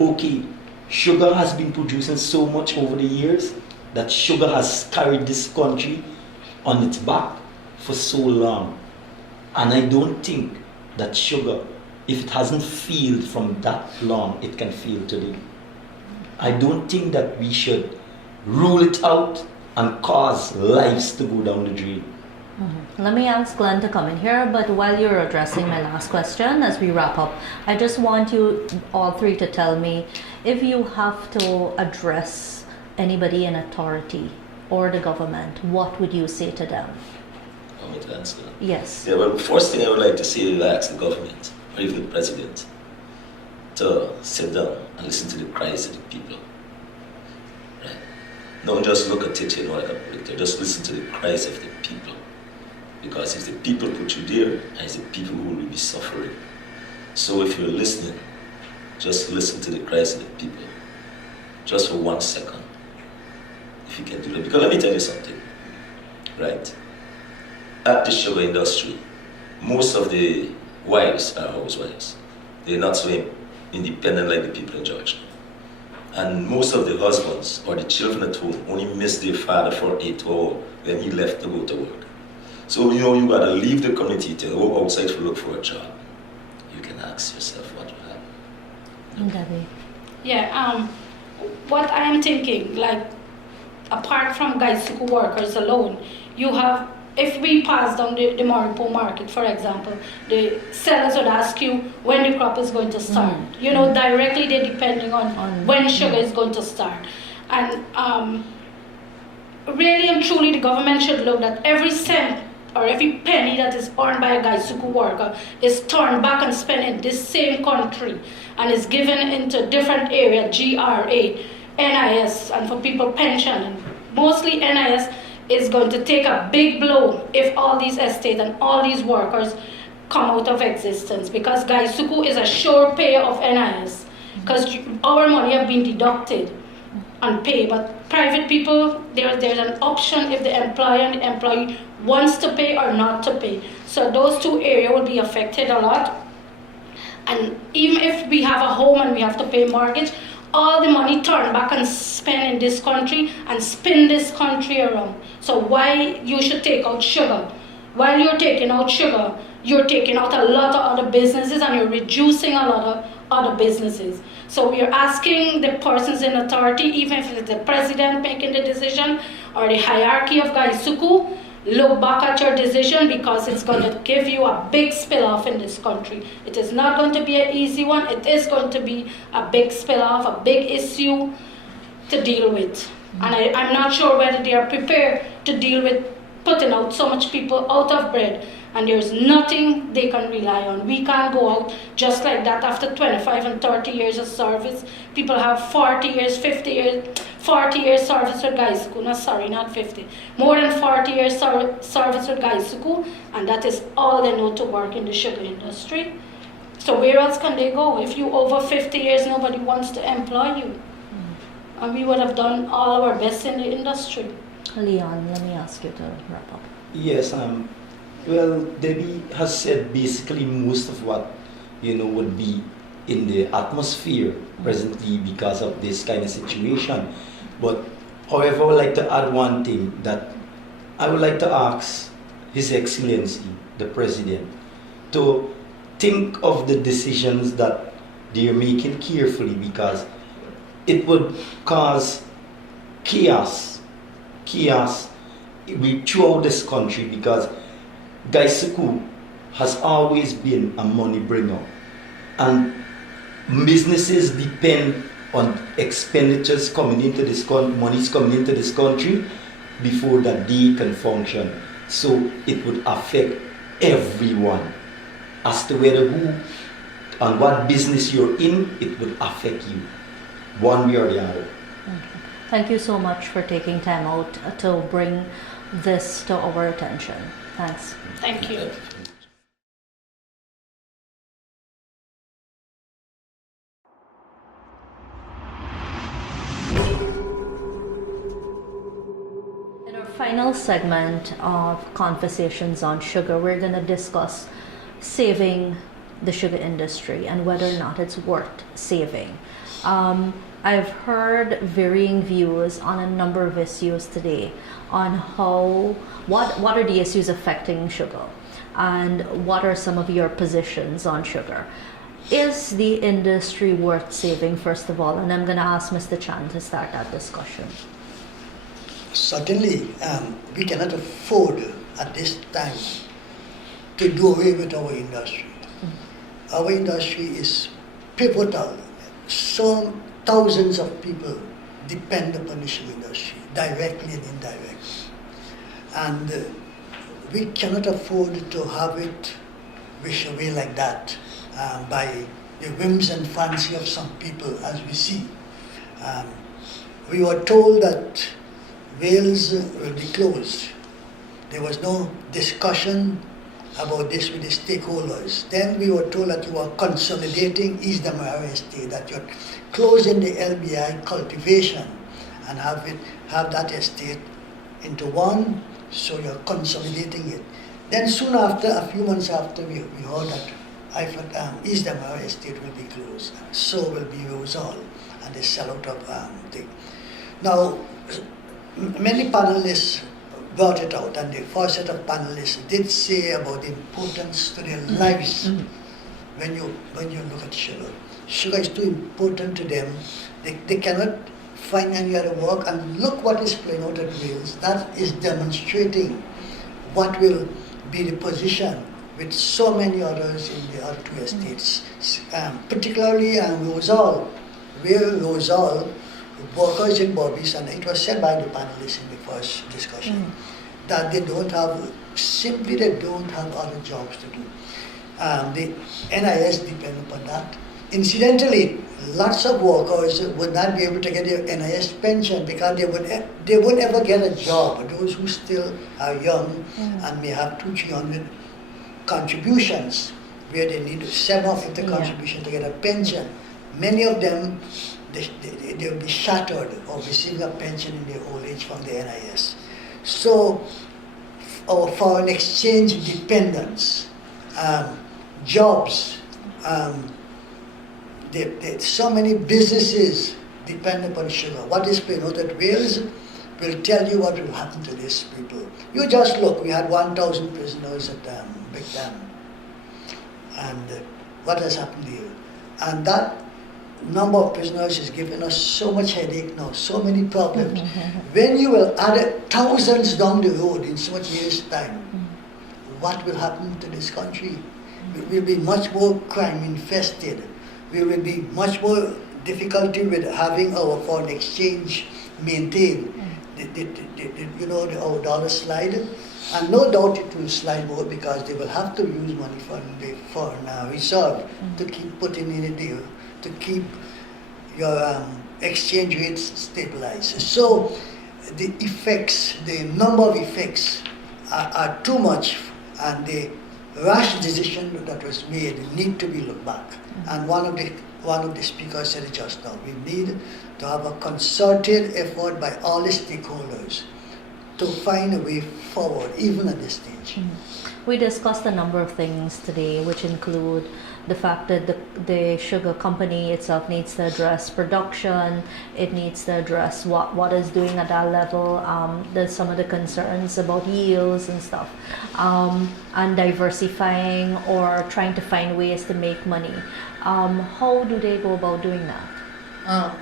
Okay, sugar has been producing so much over the years that sugar has carried this country on its back for so long. And I don't think that sugar, if it hasn't failed from that long, it can fail today. I don't think that we should rule it out and cause lives to go down the drain. Let me ask Glenn to come in here, but while you're addressing my last question, as we wrap up, I just want you all three to tell me, if you have to address anybody in authority or the government, what would you say to them? Want me to answer? Yes. Yeah, well, the first thing I would like to say is ask the government, or even the president, to sit down and listen to the cries of the people. Right? Don't just look at it, you know, like a picture. Just listen to the cries of the people. Because it's the people put you there, and it's the people who will be suffering. So if you're listening, just listen to the cries of the people. Just for 1 second. If you can do that. Because let me tell you something. Right? At the sugar industry, most of the wives are housewives. They're not so independent like the people in Georgia. And most of the husbands or the children at home only miss their father for 8 hours when he left to go to work. So, you know, you gotta leave the community to go outside to look for a job. You can ask yourself what will happen. Gabby. Yeah, what I am thinking, like, apart from GuySuCo workers alone, you have, if we pass down the Maripo market, for example, the sellers would ask you when the crop is going to start. You know, directly they're depending on when sugar is going to start. And really and truly, the government should look that every cent or every penny that is earned by a GuySuCo worker is turned back and spent in this same country and is given into different areas, GRA, NIS, and for people pension. And mostly NIS is going to take a big blow if all these estates and all these workers come out of existence, because GuySuCo is a sure payer of NIS, because our money have been deducted and paid. But private people, there's an option if the employer and the employee wants to pay or not to pay. So those two areas will be affected a lot. And even if we have a home and we have to pay mortgage, all the money turned back and spent in this country and spin this country around. So why you should take out sugar? While you're taking out sugar, you're taking out a lot of other businesses and you're reducing a lot of other businesses. So we are asking the persons in authority, even if it's the president making the decision or the hierarchy of GuySuCo, look back at your decision, because it's going to give you a big spill-off in this country. It is not going to be an easy one. It is going to be a big spill-off, a big issue to deal with. And I'm not sure whether they are prepared to deal with putting out so much people out of bread, and there's nothing they can rely on. We can't go out just like that after 25 and 30 years of service. People have 40 years, 50 years, 40 years service with GuySuCo. No, sorry, not 50. More than 40 years service with GuySuCo, and that is all they know to work in the sugar industry. So where else can they go? If you over 50 years, nobody wants to employ you. And we would have done all our best in the industry. Leon, let me ask you to wrap up. Yes, well, Debbie has said basically most of what would be in the atmosphere presently because of this kind of situation. But however, I would like to add one thing, that I would like to ask His Excellency, the President, to think of the decisions that they are making carefully, because it would cause chaos throughout this country, because GuySuCo has always been a money bringer, and businesses depend on expenditures coming into this monies coming into this country before that they can function. So it would affect everyone. As to whether who and what business you're in, it would affect you one way or the other. Thank you so much for taking time out to bring this to our attention. Thanks. Thank you. In our final segment of Conversations on Sugar, we're going to discuss saving the sugar industry and whether or not it's worth saving. I've heard varying views on a number of issues today on what are the issues affecting sugar and what are some of your positions on sugar. Is the industry worth saving, first of all? And I'm going to ask Mr. Chan to start that discussion. Certainly, we cannot afford at this time to do away with our industry. Our industry is pivotal. So thousands of people depend upon the sugar industry, directly and indirectly. And we cannot afford to have it wish away like that by the whims and fancy of some people, as we see. We were told that Wales will be closed. There was no discussion about this with the stakeholders. Then we were told that you are consolidating East Damara Estate, that you're closing the LBI cultivation and have that estate into one, so you're consolidating it. Then soon after, a few months after, we heard that East Damara Estate will be closed, so will be Rosal, and the sellout of thing. Now, many panelists brought it out, and the first set of panelists did say about the importance to their lives when you look at sugar. Sugar is too important to them. They cannot find any other work, and look what is playing out at Wales. That is demonstrating what will be the position with so many others in the other two estates, particularly Rosal, where Rosal, workers in Bobby's, and it was said by the panelists in the first discussion, that they don't have other jobs to do. The NIS depend upon that. Incidentally, lots of workers would not be able to get their NIS pension because they won't ever get a job. Those who still are young and may have 200-300 contributions, where they need 750 contribution to get a pension. Many of them, they will be shattered of receiving a pension in their old age from the NIS. So our foreign exchange dependence, jobs, so many businesses depend upon sugar. What is playing out at Wales will tell you what will happen to these people. You just look, we had 1,000 prisoners at Big Dam. And what has happened here? And that number of prisoners is giving us so much headache now, so many problems. When you will add thousands down the road in so much years' time, what will happen to this country? We will be much more crime infested. We will be much more difficulty with having our foreign exchange maintained. Our dollar slide, and no doubt it will slide more because they will have to use money from the foreign reserve to keep putting in a deal, to keep your exchange rates stabilized. So the effects, the number of effects are too much, and the rash decision that was made need to be looked back. And one of the speakers said it just now. We need to have a concerted effort by all the stakeholders to find a way forward, even at this stage. We discussed a number of things today, which include the fact that the sugar company itself needs to address production, it needs to address what it's doing at that level. There's some of the concerns about yields and stuff, and diversifying or trying to find ways to make money. How do they go about doing that?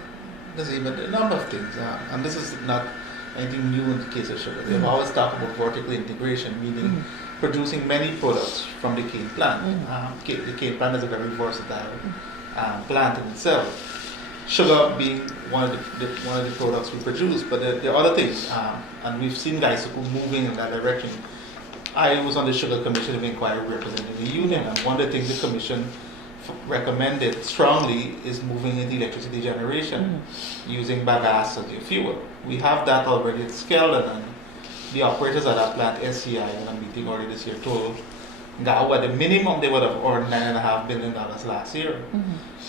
There's even a number of things, and this is not anything new in the case of sugar. They've always talked about vertical integration, meaning producing many products from the cane plant. The cane plant is a very versatile plant in itself. Sugar being one of the products we produce, but there are other things, and we've seen GuySuCo moving in that direction. I was on the Sugar Commission of Inquiry representing the union, and one of the things the commission recommended strongly is moving into electricity generation using bagasse as your fuel. We have that already at Skeldon, and the operators at that plant, SCI, in a meeting earlier this year, told GAWU at the minimum they would have earned $9.5 billion last year.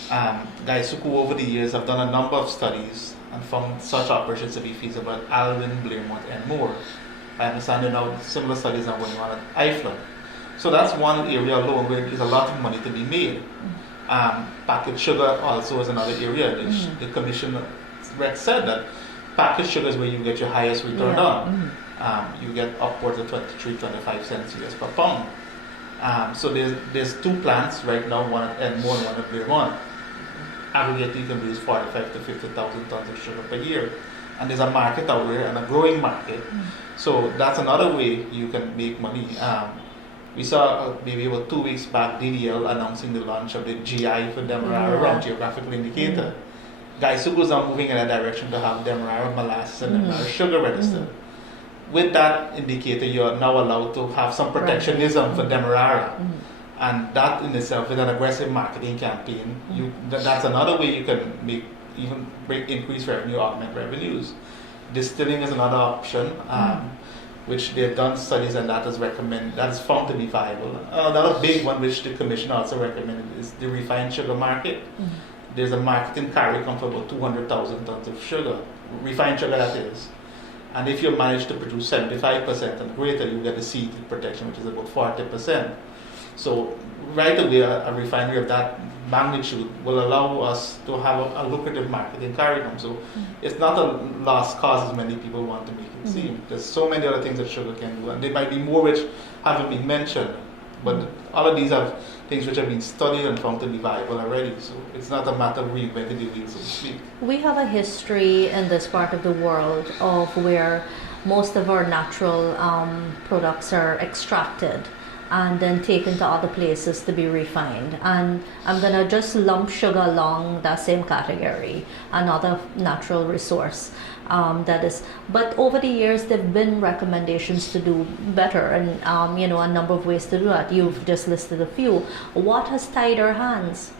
GuySuCo over the years have done a number of studies and found such operations to be feasible at Alvin, Blairmount, and more. I understand there now similar studies are going on at Iflin. So that's one area alone where there's a lot of money to be made. Packaged sugar also is another area. The commission said that packaged sugar is where you get your highest return on. You get upwards of 23-25 cents US per pound. So there's two plants right now, one at Enmore and one at Blairmount. Aggregate you can produce 45 to 50,000 tons of sugar per year. And there's a market out there and a growing market. So that's another way you can make money. We saw maybe about 2 weeks back DDL announcing the launch of the GI for Demerara, geographical indicator. GuySuCo is now moving in a direction to have Demerara molasses and Demerara sugar registered. With that indicator, you're now allowed to have some protectionism for Demerara. And that in itself, with an aggressive marketing campaign, that's another way you can make increase revenue, augment revenues. Distilling is another option, which they've done studies and that is found to be viable. Another big one which the commission also recommended is the refined sugar market. There's a market in CARICOM for about 200,000 tons of sugar, refined sugar that is. And if you manage to produce 75% and greater, you get a seed protection, which is about 40%. So right away, a refinery of that magnitude will allow us to have a lucrative market in CARICOM. So it's not a lost cause as many people want to make it seem. There's so many other things that sugar can do, and there might be more which haven't been mentioned. But all of these are things which have been studied and found to be viable already. So it's not a matter of reinventing the wheel, so to speak. We have a history in this part of the world of where most of our natural products are extracted and then taken to other places to be refined. And I'm gonna just lump sugar along that same category, another natural resource that is. But over the years, there've been recommendations to do better, and a number of ways to do that. You've just listed a few. What has tied our hands?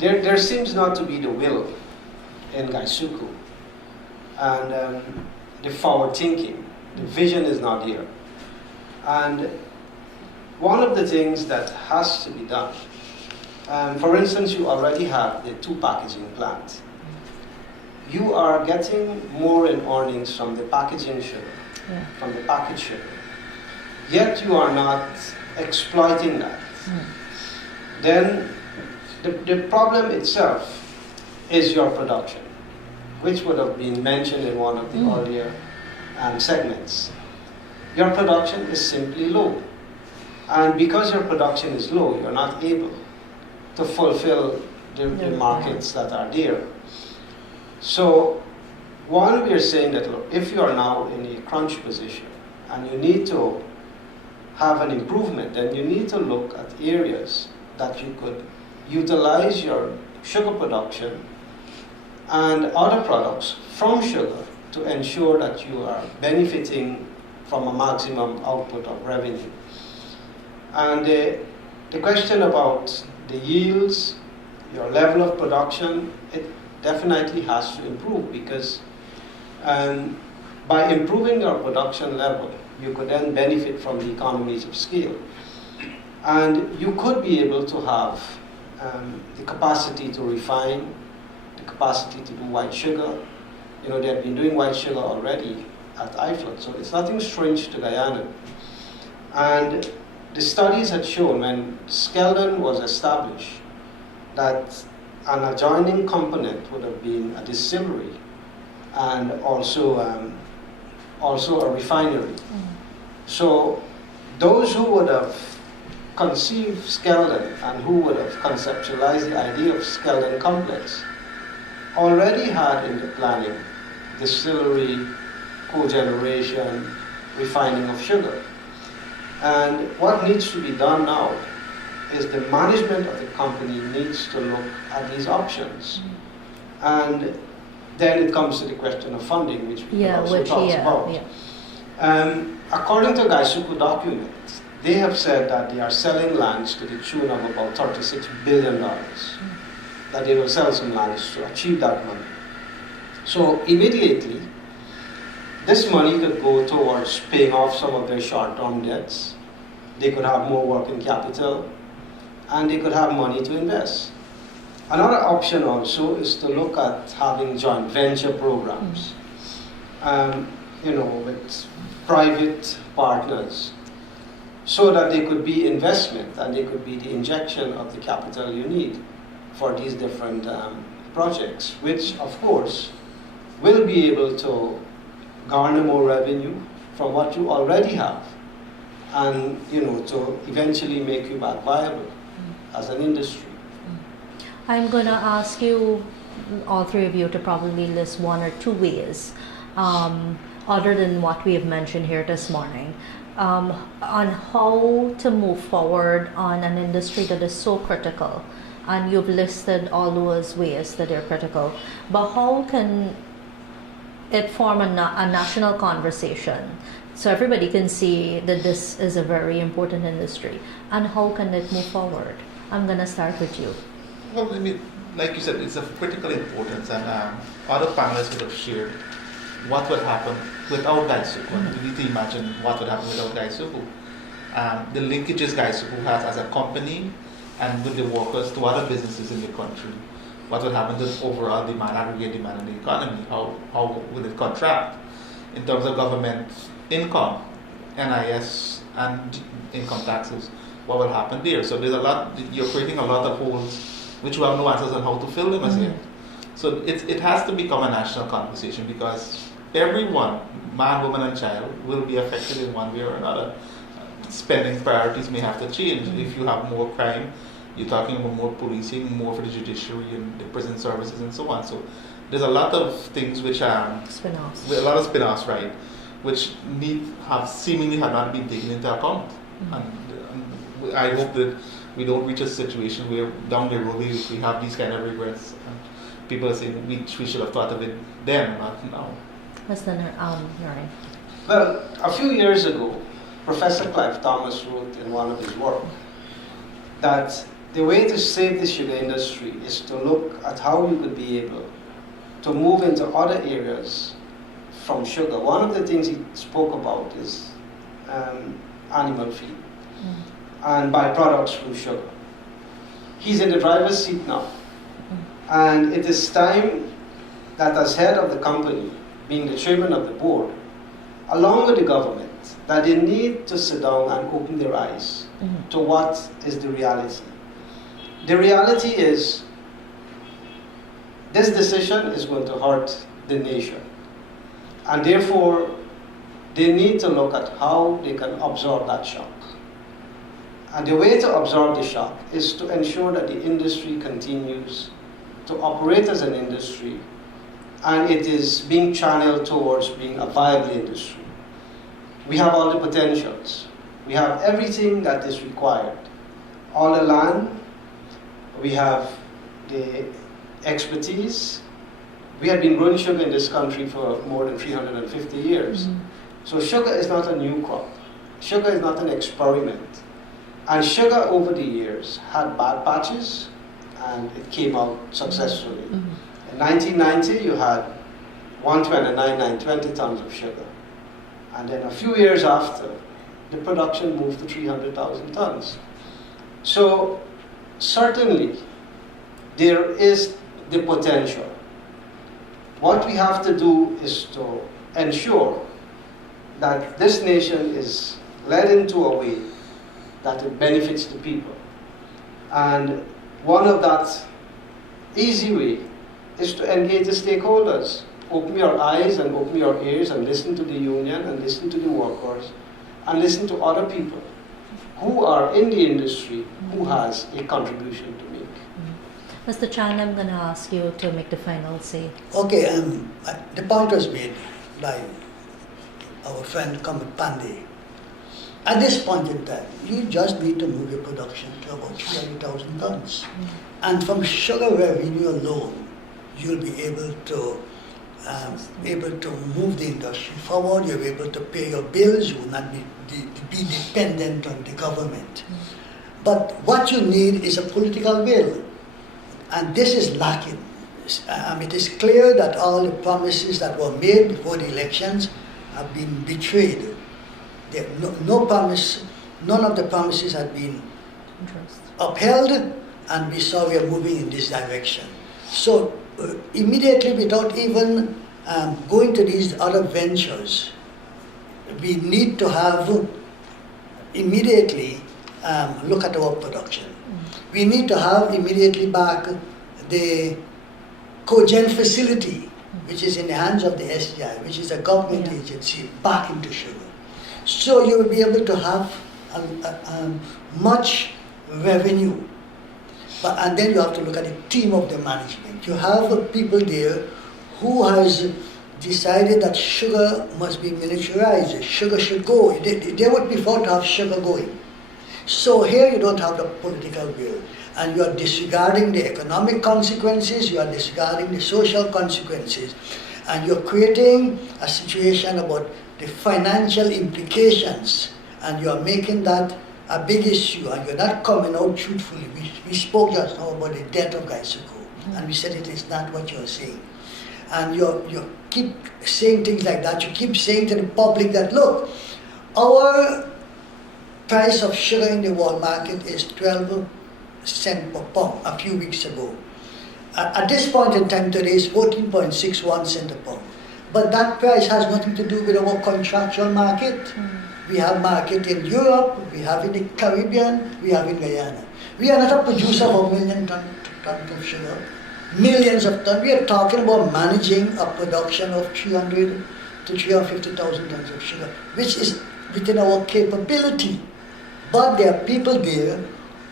There seems not to be the will in GuySuCo, and the forward thinking, the vision is not here. And one of the things that has to be done, for instance, you already have the two packaging plants. You are getting more in earnings from the packaging sugar, from the packaged sugar. Yet you are not exploiting that. Then the problem itself is your production, which would have been mentioned in one of the earlier segments. Your production is simply low. And because your production is low, you're not able to fulfill the markets that are there. So, one, we are saying that, look, if you are now in a crunch position and you need to have an improvement, then you need to look at areas that you could utilize your sugar production and other products from sugar to ensure that you are benefiting from a maximum output of revenue. And the question about the yields, your level of production, it definitely has to improve, because by improving your production level, you could then benefit from the economies of scale. And you could be able to have the capacity to refine, the capacity to do white sugar. They have been doing white sugar already at iFlood. So it's nothing strange to Guyana. And the studies had shown when Skeldon was established that an adjoining component would have been a distillery and also a refinery. So those who would have conceived Skeldon and who would have conceptualized the idea of Skeldon complex already had in the planning distillery, cogeneration, refining of sugar. And what needs to be done now is the management of the company needs to look at these options. And then it comes to the question of funding, which we also talked about. Yeah. According to GuySuCo documents, they have said that they are selling lands to the tune of about $36 billion, that they will sell some lands to achieve that money. So immediately, this money could go towards paying off some of their short-term debts. They could have more working capital, and they could have money to invest. Another option also is to look at having joint venture programs, with private partners, so that they could be investment and they could be the injection of the capital you need for these different projects, which of course will be able to garner more revenue from what you already have, and to eventually make you back viable as an industry. I'm going to ask you, all three of you, to probably list one or two ways, other than what we have mentioned here this morning, on how to move forward on an industry that is so critical. And you've listed all those ways that are critical, but how can it form a national conversation so everybody can see that this is a very important industry, and how can it move forward? I'm going to start with you. Well, I mean, like you said, it's of critical importance, and other panelists would have shared what would happen without GuySuCo. We need to imagine what would happen without GuySuCo. The linkages GuySuCo has as a company and with the workers to other businesses in the country. What would happen to overall demand, aggregate demand in the economy? How would it contract in terms of government income, NIS, and income taxes? What will happen there? So there's a lot. You're creating a lot of holes which we have no answers on how to fill them as yet. So it has to become a national conversation, because everyone, man, woman, and child, will be affected in one way or another. Spending priorities may have to change. If you have more crime, you're talking about more policing, more for the judiciary and the prison services and so on. So there's a lot of things which are spin-offs. A lot of spin-offs, right? Which seemingly have not been taken into account. And I hope that we don't reach a situation where down the road we have these kind of regrets and people are saying we should have thought of it then, not now. Mr. Narayan. Well, a few years ago, Professor Clive Thomas wrote in one of his work that the way to save the sugar industry is to look at how you could be able to move into other areas from sugar. One of the things he spoke about is animal feed and byproducts from sugar. He's in the driver's seat now, and it is time that, as head of the company, being the chairman of the board, along with the government, that they need to sit down and open their eyes to what is the reality. The reality is this decision is going to hurt the nation, and therefore they need to look at how they can absorb that shock. And the way to absorb the shock is to ensure that the industry continues to operate as an industry, and it is being channeled towards being a viable industry. We have all the potentials. We have everything that is required. All the land, we have the expertise. We have been growing sugar in this country for more than 350 years. So sugar is not a new crop. Sugar is not an experiment. And sugar over the years had bad patches, and it came out successfully. In 1990, you had 129, 920 tons of sugar. And then a few years after, the production moved to 300,000 tons. So certainly, there is the potential. What we have to do is to ensure that this nation is led into a way that it benefits the people. And one of that easy way is to engage the stakeholders. Open your eyes and open your ears and listen to the union and listen to the workers and listen to other people who are in the industry who has a contribution to make. Mr. Chan, I'm going to ask you to make the final say. Okay, the point was made by our friend Kamat Pandey. At this point in time, you just need to move your production to about 30,000 tons. And from sugar revenue alone, you'll be able to move the industry forward. You'll be able to pay your bills. You will not be dependent on the government. But what you need is a political will. And this is lacking. It is clear that all the promises that were made before the elections have been betrayed. None of the promises had been upheld, and we saw we are moving in this direction. So immediately, without even going to these other ventures, we need to have immediately look at our production. We need to have immediately back the cogen facility, which is in the hands of the SDI, which is a government agency, back into sugar. So you will be able to have much revenue. And then you have to look at the team of the management. You have people there who has decided that sugar must be militarized, sugar should go. They would prefer to have sugar going. So here you don't have the political will, and you are disregarding the economic consequences, you are disregarding the social consequences, and you're creating a situation about the financial implications, and you are making that a big issue, and you're not coming out truthfully. We spoke just now about the death of GuySuCo, and we said it is not what you're saying. And you keep saying things like that. You keep saying to the public that, look, our price of sugar in the world market is 12 cents per pound a few weeks ago. At this point in time today is 14.61 cents a pound. But that price has nothing to do with our contractual market. We have market in Europe, we have in the Caribbean, we have in Guyana. We are not a producer of 1 million tons of sugar, millions of tons. We are talking about managing a production of 300 to 350,000 tons of sugar, which is within our capability. But there are people there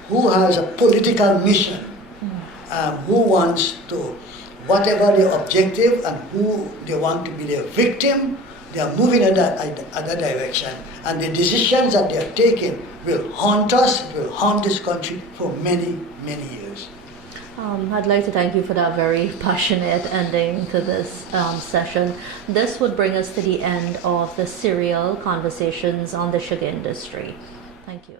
who has a political mission, who wants to, whatever their objective and who they want to be their victim, they are moving in that direction. And the decisions that they are taking will haunt us, will haunt this country for many, many years. I'd like to thank you for that very passionate ending to this session. This would bring us to the end of the serial conversations on the sugar industry. Thank you.